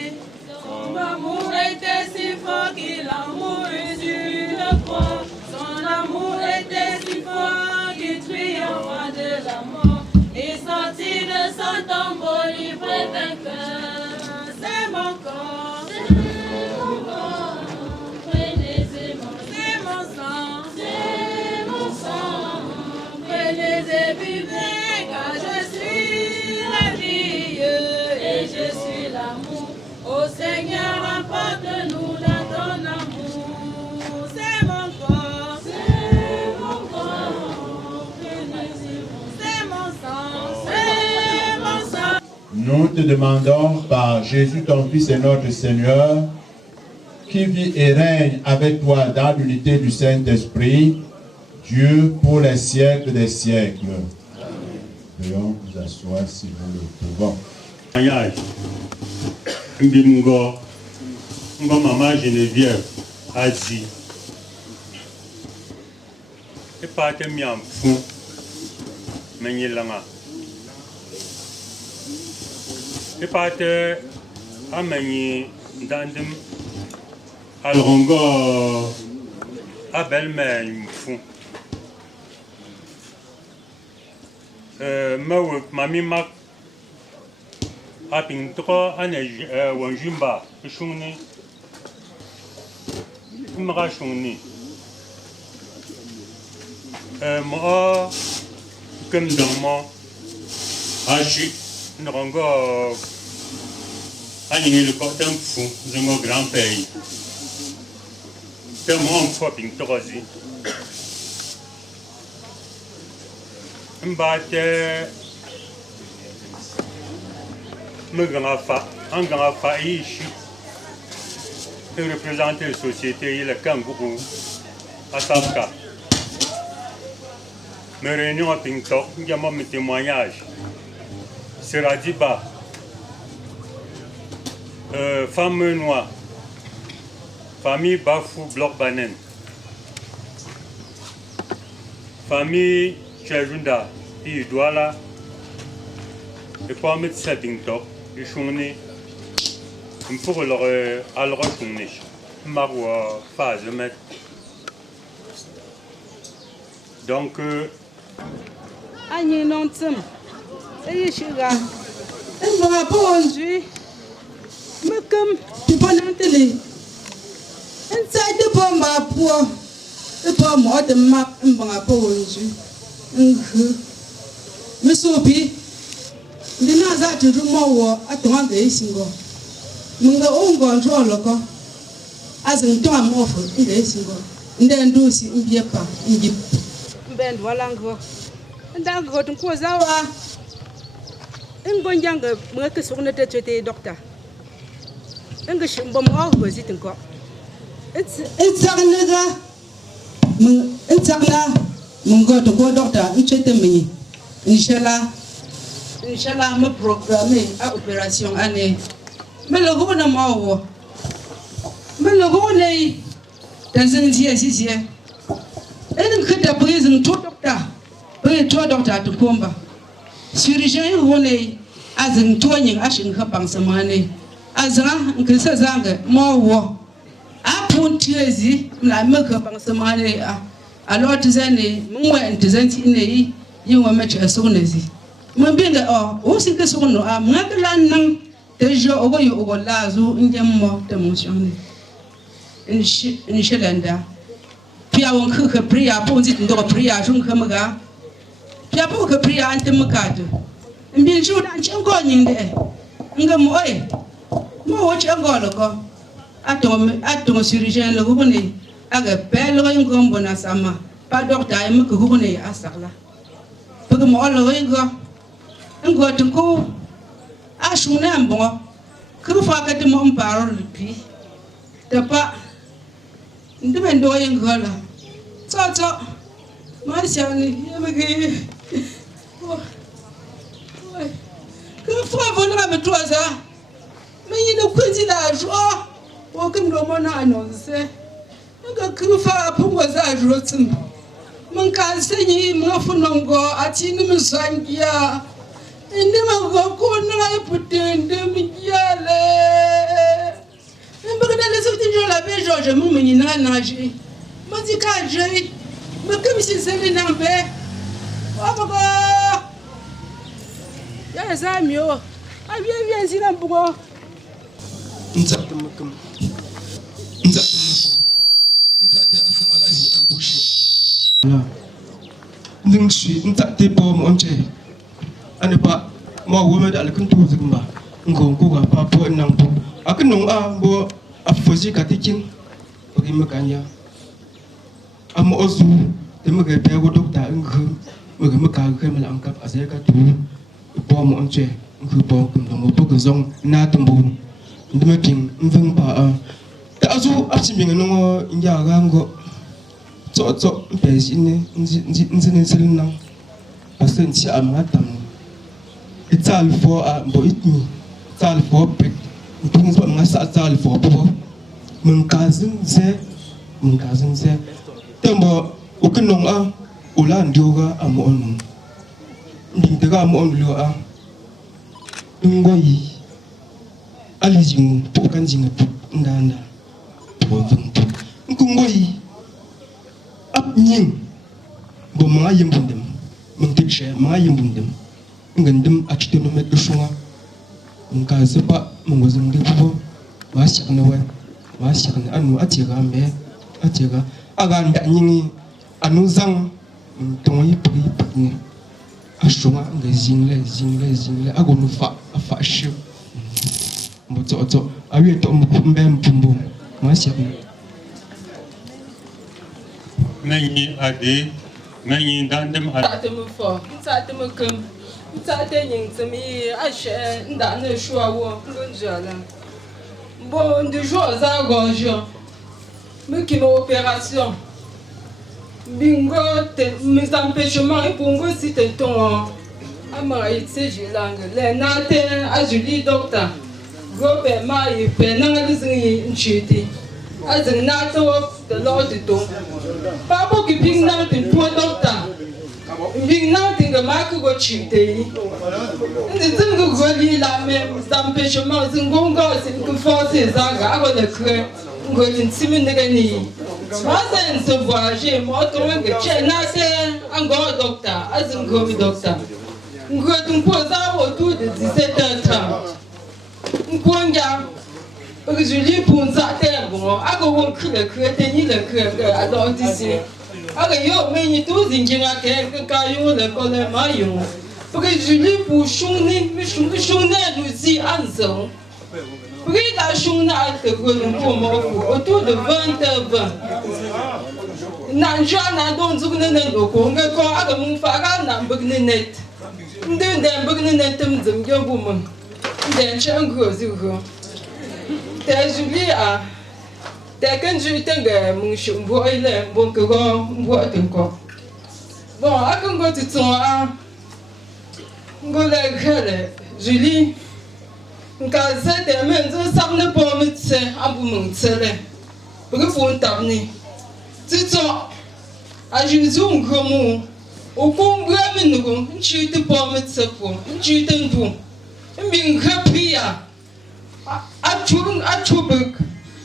Son amour était si fort qu'il a mouru sur la croix. Son amour était si fort qu'il triompha de la mort. Et sortit nous te demandons par Jésus ton Fils et notre Seigneur, qui vit et règne avec toi dans l'unité du Saint-Esprit, Dieu pour les siècles des siècles. Veuillons nous asseoir si nous le pouvons. Maman Geneviève a dit, et pas de miam fou, mais il l'a. Et pas de ameni dandem alrongo a belle-mère fou. Mami mak a pinto ane wanjumba shuni mara shuni mo comme dans mon agi nrongo ani le cordon fou de mon grand-père tellement fois pinto aussi mbate me grand fa ici et représenter la société il est kangourou à Tafka. Me réunion à Pinto, il y a mon témoignage. Sera Diba, femme noire, famille Bafou Bloc Banen, famille Tchajunda, et Douala, et pour mettre ça Pinto, et Chouni, pour leur alors Chouni, Maroua, phase, mettre. Donc, Agnès Nantum, c'est Chiga. Elle m'a répondu, mais comme tu peux l'entendre, inside the bomb à poids, et pas moi de map, elle m'a répondu. Mais Sophie, les nazas de Rumo à toi des singles. Munga Ungo draw loco, as in Tom offer in the single, and then do see in the car in the bend Walango. And then go to Kozawa. And go younger, Mercus on the doctor. And the Shimbom was it in court. It's another. It's another. Mungo to go doctor, which is me. Inshallah, me programme à opération année. Mais le gros n'a pas. Mais le gros n'est dans un dia ici. Et donc, tu as pris un tout docteur. Pris trois docteurs de combat. Chirurgien, on est à un toigne à chaque pansement. Azan, que ça zangue, moi, à Pontiezi, la meque pansement. Alors, tu sais, moi, tu sais, il va mettre à son aise. Mon bien, aussi que son nom, à Magalan. Déjà, au bout de la zone, il y a mort de mentionner. In Shelanda. Pia won't cook a priya, put it into a priya, Junkamaga. Pia book a priya antemacado. And being sure that you're going in there. Ngamoy. More watch a goloco. Atom Sirijan Lagune. Aga bello and gombona sama. Paddock time, Gugune Asala. Put them all away go. And go to go. Ashunambo, Kufa at the Mom Parol, the pa, the Mendoyan Gola. So, my son, you Kufa Vonamatrosa, may you know Quincy, welcome to Monano, say, you got Kufa, who was I rotten. Monka say ye, Mofunongo, Atinum Sangia. And then I go corner, put in them yale. And because there's something you're like George, a moment in Nanaji. But you can't trade. But come see sending number. Oh, yes, I'm you. I've been seen a book. Ning sweet and that tip on Jay. Ano pa, mga women dahil kung tuzig ba, ang kong papo nang po. Ako nung bo afosi katikin, pagi makanya. Amo ozu, di magay pego dokta ang magay makagay malangkap asaya ka tu, ipo mo onche. ngbo ngbo to gzong na tumbu ndime ping mveng pa ta azu apsimbing no nja gango zo mpesi ne nzi selina asensi amatam ital fo mbo itmi tal fo pek mpung so ngasa tal fo bo mungkazin se tembo ukinong ula ndioga amon ndinga amon lo ngoyi alizing pukan jinga nganda bovuntu ngoyi apnying bo mga yimbundem mungtikshe mga yimbundem ngandem achiteno met ushunga ngazapa mungozum ngebo washakna wa washakna anu atiga me atiga aganda nyingi anuzang tongi pri ashunga zingle agonu fa shu mboto awi to mbe mpumbo washakna Many a day, many dandem are. Bon, du jour aux agons, mais qui opération. Bingo, mes empêchements et pour moi, si tu es ton amaïté, j'ai langue. Les natés, à Julie, docteur. Gros paiement, il fait une chute. As a nato de l'ordre de ton. Papa qui bring nothing to a doctor. Bring nothing the market go cheap day. And the thing go really la même, some patients in Gongo, and forces are going to clear, going to intimidate. Master so voyage, more to a chair, and go doctor, as in go doctor. Go to pose out to the 17th time. Parce que je lis pour un certain bon, à quoi on crée ni le crée à d'ici. À que yo mais tous ingénieurs que caillou le colère maillon. Parce que je lis pour chouner, mais chouner nous y ensemble. Parce que la chouner a été pour moi autour de 20h20. N'enjeu n'a donc zouné le loco, on a quoi à mon faga n'a pas net. D'un bugné net me dit woman. D'un chien gros zéro. Julie a quand je t'ai mon chumbo il est bon que encore. Bon, à quand tu t'en Julie, quand c'était même ça ne peut me tirer à bout mon télé. Pour que vous t'amenez. Tu t'en à Jésus un gros mot. Au fond, vraiment, tu te peux me tirer pour. Tu t'en pour. Mais repria. Achubuk.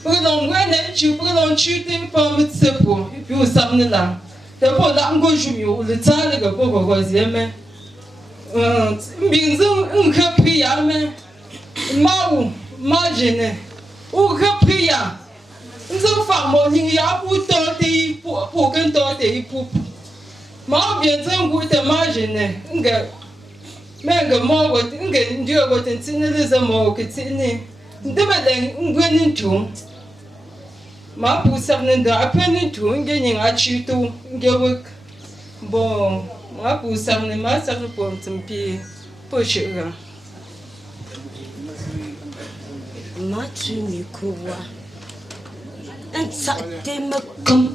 Pardon, when tu pardon, tu t'es pas mis ce pour. Et puis, au samedi là. T'es pas là, on joue mieux. Le temps, les gars, pour voir si mais. Binzou, un repria, mais. Maou, margine. Ou repria. Nous avons fait mon lia pour tenter, pour qu'un tenter, pour. Ma bien, un goût de margine. Mais que moi, Dieu va t'enseigner les amours que tu es. Demain, on va nous tout. Ma pousse à nous après nous tout, on gagne à chuto, bon, ma pousse à nous, ma ça nous pour un pied, pour chérir. Ma tu me crois. Un saté me comme.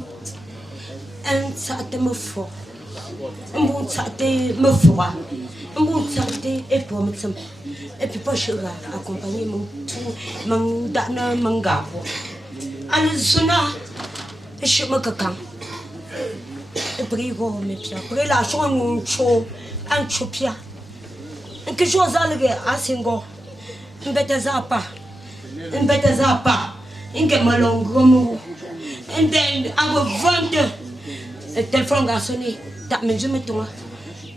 Un saté me fort. Un bon saté me froid. Un bon saté et pour me semble. Et puis pas chérir, accompagner mon tout, mon dana, mon gabo. Alzuna, je me cacan. Et puis, mais puis après la chambre, mon chou, un chopia. Que chose à l'égard à Singo. Un bête zapa. Un bête zapa. Un gamelon gros. And then I will vendre. Le téléphone a sonné. T'as mis je me tourne.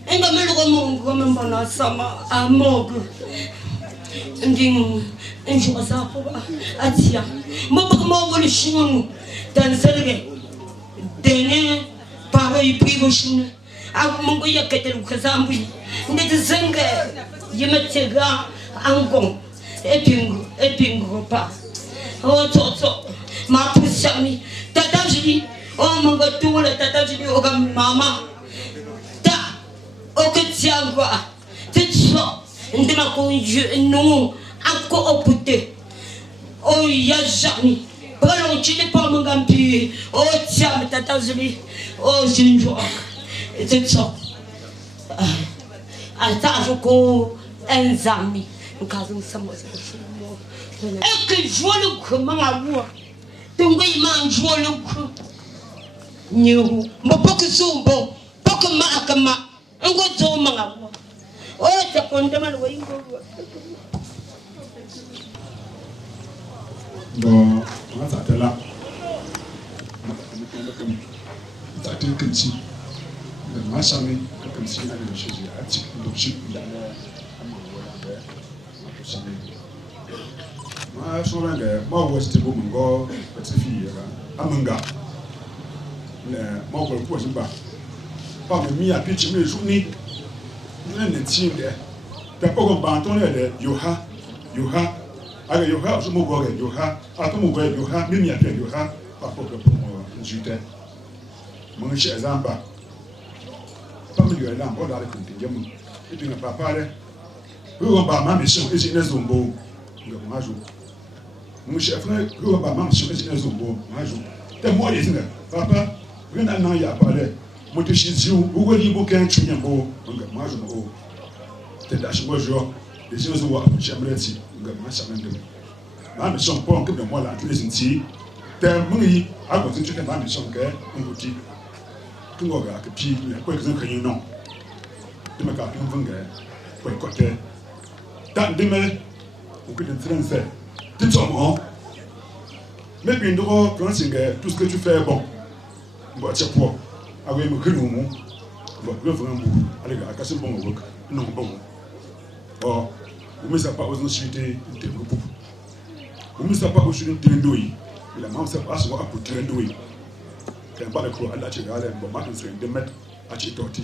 Un gamelon gros, mon sama à morgue. Un jour à ça pour Atia. Moi, pour le chinois, dans le salé. Dernier, pareil, prix au chinois. À mon goya qui était le Kazambi. N'est de zingue. Je me tiens en gong. Et puis, repas. Oh, toto. Ma pousse ami. Tata Julie. Oh, mon gâteau, la tata Julie, oh, maman. Ta. Oh, que tiens, quoi. C'est ça. de ma conjure, non, encore au côté. Oh, ya jamais. Voilà, tu n'es pas mon gampi. Oh, tiens, mais t'as Zuli. Oh, c'est une joie. Et c'est ça. Attends, je cours un ami. Nous casons ça, moi, c'est le est-ce que je vois le coup, maman, moi? Donc, il m'a joué le coup. Nous, mais pas que ça, bon, pas que ma, un gros tour, maman. Oh, t'as qu'on demande, oui. Bon, on va s'arrêter là. Ça a été comme si. Le machin, comme si on avait une chose à dire. Donc, je suis là. Moi, je suis là. Moi, je suis là. Moi, je suis là. Amanga. Moi, je suis là. Pas de mi à pitch, mais je suis là. Je suis là. Tu n'as pas compris. Yoha. Alors, Yoha, je me vois. Yoha. Après, je me vois. Yoha. Même il y a bien Yoha. Pas pour le juter. Mon cher Zamba. Pas me dire là, on va dans le contingent. Et tu n'as pas parlé. On va ma mission, et j'ai une zombo. Mon cher frère, on va ma mission, et j'ai une zombo. T'es moi, les yeux. Papa, rien à n'en y a parlé. Moi, tu sais, vous voyez beaucoup de choses. Moi, je me t'es d'acheter moi, je les yeux sont j'aimerais dire. Moi, ça m'aide. Ma mission, pas encore de moi là, tous les intimes. T'es mon lit, à côté de ma mission, on vous dit. Tout le monde a puis il y a quoi que ça non. De ma carte, on va gagner. Pour côté. Tant de mai, on peut te transférer. Tout ça, moi. Mais puis, nous, tout ce que tu fais est bon. Bon, c'est pour. Avec mon cul, bon, le vrai mot. Allez, gars, cassez bon au non, bon. Oh, vous ne savez pas aux insultés, une telle groupe. Vous ne savez pas aux insultés, une telle la maman s'est pas souvent à pour tirer douille. Quand on parle de croix, elle a tiré à l'air, bon, maintenant, c'est 2 mètres à tirer torti.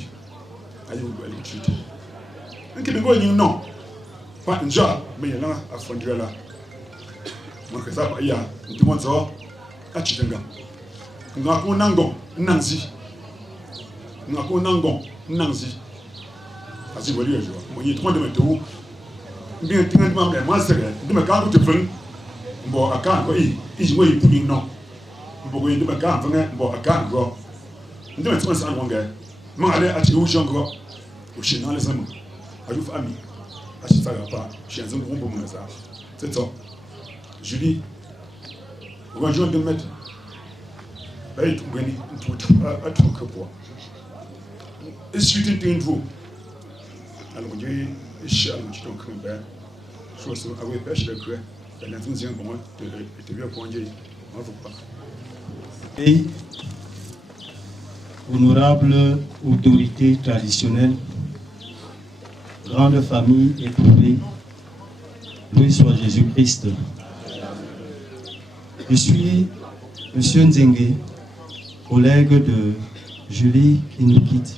Aïe, vous allez chuter. Un qui me voit, non. Pas un job, mais il y en a à fondre là. Moi, que ça, il y a un monde ça, à tirer un gars. Nous avons un nangon, un nanzi. Nous avons un nangon, un nanzi. Asi vous voyez, moi, il y a 3 de météo. Bien, tu as dit, moi, c'est vrai. Tu me calmes, tu fais. Bon, à quand, il joue pour lui, non. Bon, il me calme, bon, à quand, quoi. Tu me dis, mon gars. Moi, allez, à tirer au champ, quoi. Au chien, dans les hommes. À vous, famille. À ce ça va pas. Chien, un gros pour moi, ça. C'est ça. Julie, vous va jouer 2 mètres. Là, il est tout béni, à tout que pour. Et suite, il est une fois. Alors, on dit, je suis un crème. Je suis un peu pêche de crème. Et honorable autorité traditionnelle, grande famille éprouvée, loué soit Jésus-Christ. Je suis M. Nzengue, collègue de Julie qui nous quitte.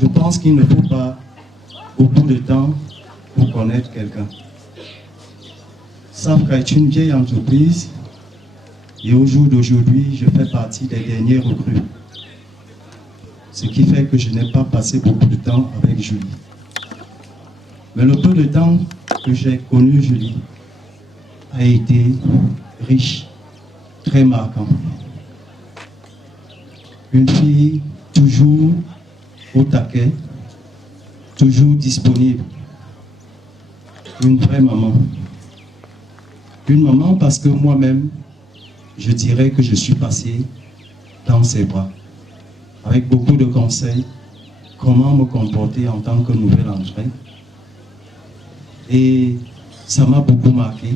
Je pense qu'il ne faut pas beaucoup de temps pour connaître quelqu'un. Samka est une vieille entreprise et au jour d'aujourd'hui, je fais partie des derniers recrues. Ce qui fait que je n'ai pas passé beaucoup de temps avec Julie. Mais le peu de temps que j'ai connu Julie a été riche, très marquant. Une fille toujours au taquet, toujours disponible. Une vraie maman. Une maman parce que moi-même, je dirais que je suis passé dans ses bras. Avec beaucoup de conseils, comment me comporter en tant que nouvelle entrée. Et ça m'a beaucoup marqué.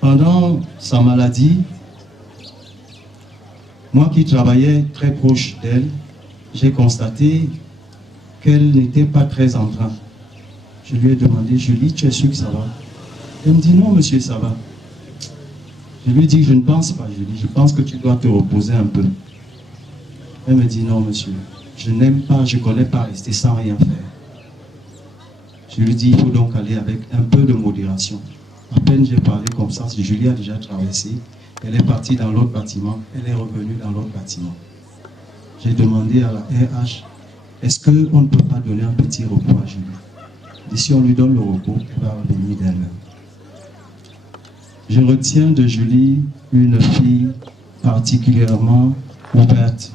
Pendant sa maladie, moi qui travaillais très proche d'elle, j'ai constaté qu'elle n'était pas très en train. Je lui ai demandé, Julie, tu es sûr que ça va? Elle me dit, non, monsieur, ça va. Je lui ai dit, je ne pense pas, Julie, je pense que tu dois te reposer un peu. Elle me dit, non, monsieur, je n'aime pas, je ne connais pas rester sans rien faire. Je lui dis, il faut donc aller avec un peu de modération. À peine j'ai parlé comme ça, Julie a déjà traversé, elle est partie dans l'autre bâtiment, elle est revenue dans l'autre bâtiment. J'ai demandé à la RH est-ce qu'on ne peut pas donner un petit repos à Julie? Et si on lui donne le repos, elle va revenir d'elle-même. Je retiens de Julie une fille particulièrement ouverte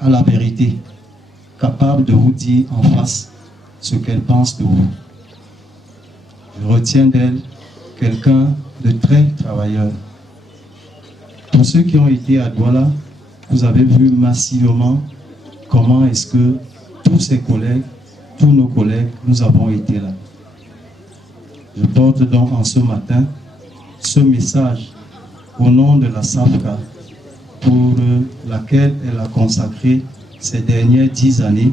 à la vérité, capable de vous dire en face ce qu'elle pense de vous. Je retiens d'elle quelqu'un de très travailleur. Pour ceux qui ont été à Douala, vous avez vu massivement comment est-ce que tous ses collègues, tous nos collègues, nous avons été là. Je porte donc en ce matin ce message au nom de la SAFCA pour laquelle elle a consacré ces dernières 10 années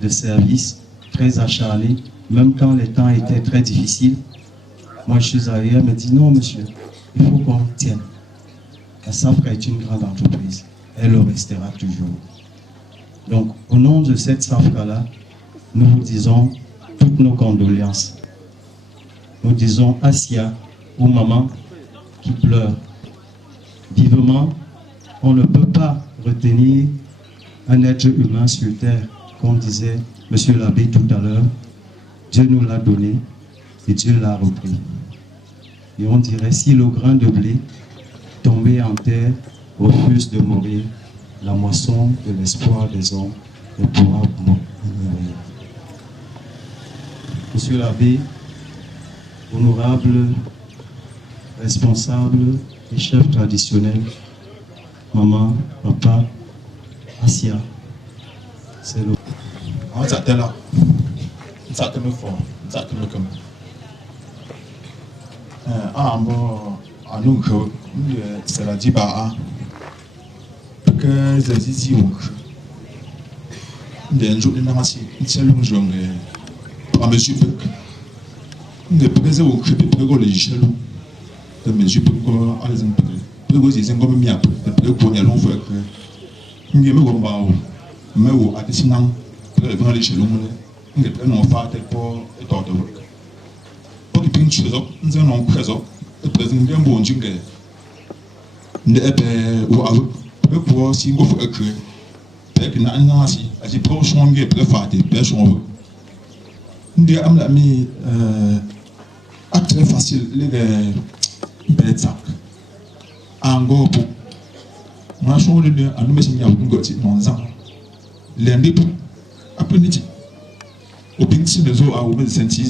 de service très acharné, même quand les temps étaient très difficiles. Moi, je suis arrivé, elle me dit non, monsieur, il faut qu'on tienne. La SAFCA est une grande entreprise, elle le restera toujours. Donc, au nom de cette SAFCA-là, nous vous disons toutes nos condoléances. Nous disons Asia aux mamans qui pleurent. Vivement, on ne peut pas retenir un être humain sur terre, comme disait M. l'abbé tout à l'heure. Dieu nous l'a donné et Dieu l'a repris. Et on dirait, si le grain de blé tombé en terre refuse de mourir, la moisson de l'espoir des hommes ne pourra mourir. Monsieur l'abbé, honorable responsable et chef traditionnel, maman, papa, Asia, c'est le... On s'attend là. On s'attend fort. On s'attend comme... nous, c'est la diba. Que je dis, des jours de nation, c'est long jour. À monsieur Peck. Ne peut-être occuper pour les jaloux. De monsieur Peck, à les impôts. Pour les ingommes miap, de pour les longs frères. Nous avons un mais où à dessinant, pour les jaloux, nous avons fait pour et tant de work. Pour les pinches, nous avons présent, et présent bien bon jingle. Ne est pas ou avec pour si vous faites que, peut-être que nous avons ainsi, à ces prochains lieux préférés, personne. Nous avons mis très facile les bêtes en gros pour moi je suis venu à nous mettre en gâteau dans un lundi après midi au pinci de zoo à ouvrir le sentier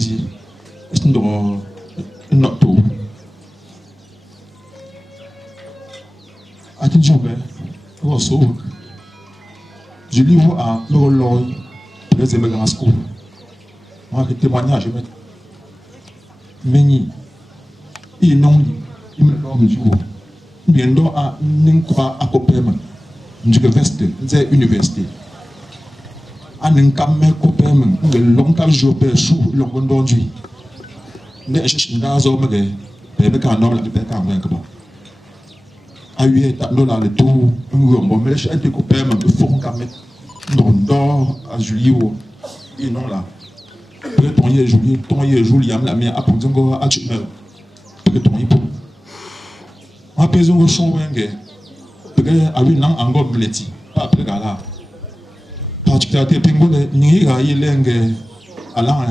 est dans notre tour à tout jour on se voit je lis à l'or les émigrants school moi qui témoignage mais il non il me l'a dit bien donc à n'importe à côté université c'est université à n'importe côté le long cas je peux sous le bon donji ne cherche dans zo me mais quand non la peut quand même que à 8 $ le tout bon mais je te coupé me faut quand même non à Julie et non là peut ton y Julie ton y Julie am la mia à pour ngo à tu me peut ton y pour ma peso ngo son wenge peut à lui non encore bleti pas peut là particularité pingole ni ga y lenge ala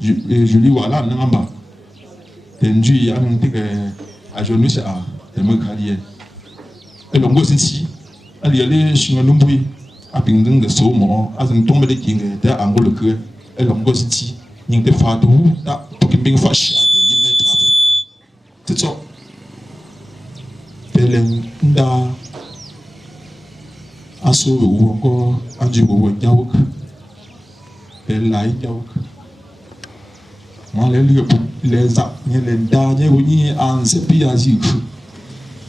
Julie wala namba tendu ya ntige à je me sais à te me kalier et longo sinsi ali aller chinga numbui a pingding de so mo a zeng tombe de king de angolo que et longo sinsi ning te fa tout ta ping fash a de yime trabo c'est ça pelen nda aso wo encore anji wo jawok pel lai jawok moi les a les derniers oni en sepi azik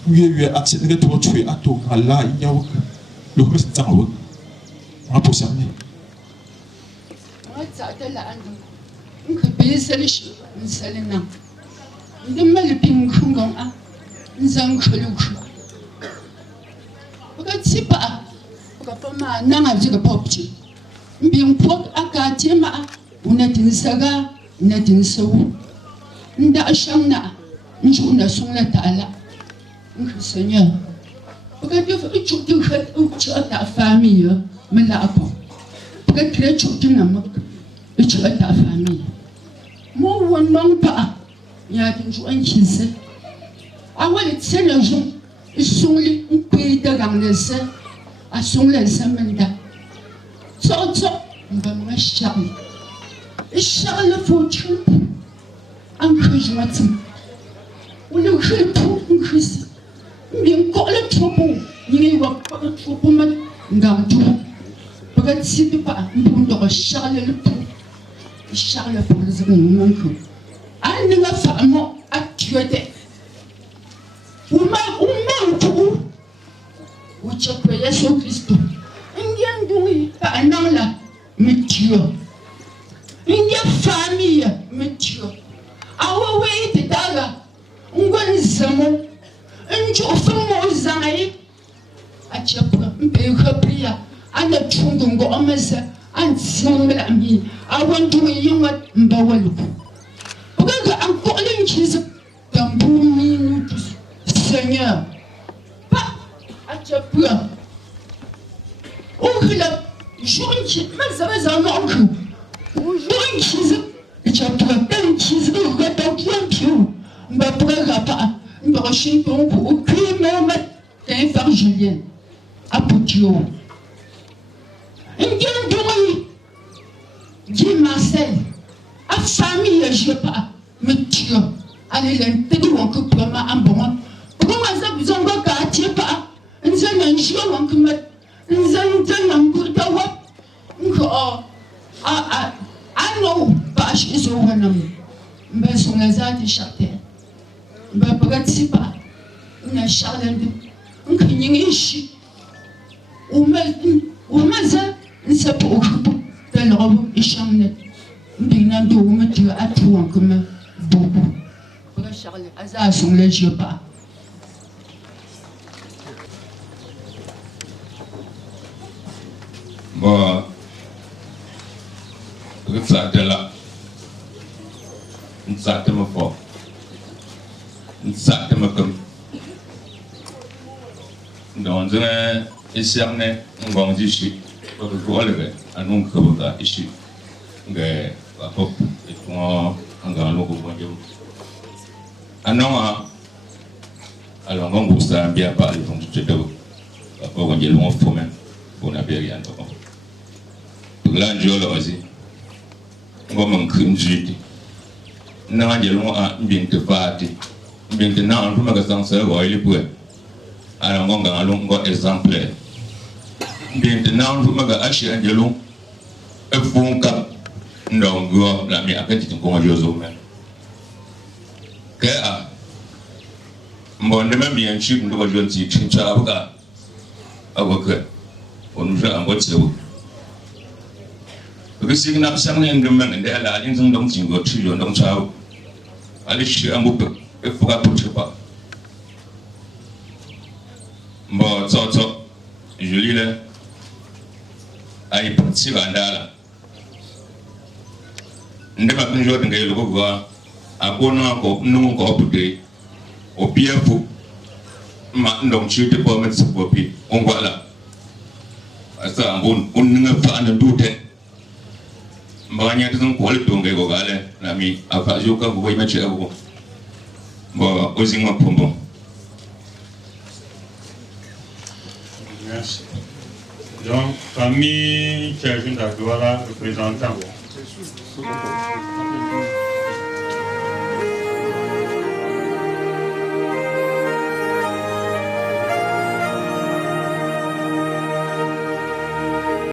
oui at le to tuer ato ala jawok le ko c'est ça wo on a posé moi ça te la andi nka bisel shi misalina ndin mal ping kungon a nzan khuluku ka tsipa ka pama nanga jiga popchi mbing pok aka tema una tinsaga una tinsawu nda ashamna njuna sunna ta'ala nka seigneur ka def ichu tu khat ucha ta famille me la ko ka kire chutina ma e chira ta famille mo wonnon pa ya tin ju an kinse awali tsene ju isuli nkwe da gangnese asungle semenda so ngam shami ishale fuchu an kujwati ulu khitu nkhisi min ko le tropo ni wa ko tropo ma ngam tu bagat sibi pa mbundo shale le pu shale pour les événements que an ni nga famo actuete uma tu uche kwa Yesu Kristo ingia ndui pa anala mitio ingia famille mitio awa wei daga ngoni zamo njo famo zai achapra mpe khapria ana chundungo amasa antsumla ami awantu yima mbawalu ugaga ankolin chiza tambumi Seigneur achapra okhila jonki mazaza nonku jonki achapra tanki zo gata kiankiu mbapra pa mbashinton ko krima tem par Julien apotio ngien doi di Marcel a famille je pas metio allez l'entendre on peut pas ambon comment ça vous en va quartier pas nzana nshio wankuma nzana ngurta wa ngo ano bash izo wana mbeso ngazati shate mba bagati pa na shalende nkinyingishi umaza nsapo okupo talo ishamne mbina ndo umati atu wankuma bobo baga charle aza songle je pas. Bon, ça là, ça te me fort, ça te me comme. Donc, je suis un bon ici, pour le relever, un nom que vous avez ici, mais la pop et moi, un grand logo bon Dieu. Un nom alors on vous a bien parlé donc je te dis, on dit long faut même, on a bien rien donc. Là, je le dis, on m'en crime jeudi. Non, je l'ai bien te parti. Maintenant, on peut me faire ça, voir les bouées. Alors, on a un long exemplaire. Maintenant, on peut me faire acheter un gelon. Et pour un cap, non, la mienne a fait un conjoint au même. Car, mon même bien chip, nous voyons si tu as avocat. On nous a un bon cerveau. Risi na sang yang demang ende ala yang sang dong jinggo trillion dong chao ali shi ambu pe e fuka puchepa mbo zo juli le ai putsi bandala ndema kunjo ngai lugo gwa akona ko nungu ko pude o piefu ma ndong chi te po met supopi ongwala asa ambun unnga fa anda dute banyak tu kuali tunggu kau gale, nami apa juga kau macam apa, bawa using apa pun. Merci. Donc, parmi quelques-uns d'Adoua, représentant.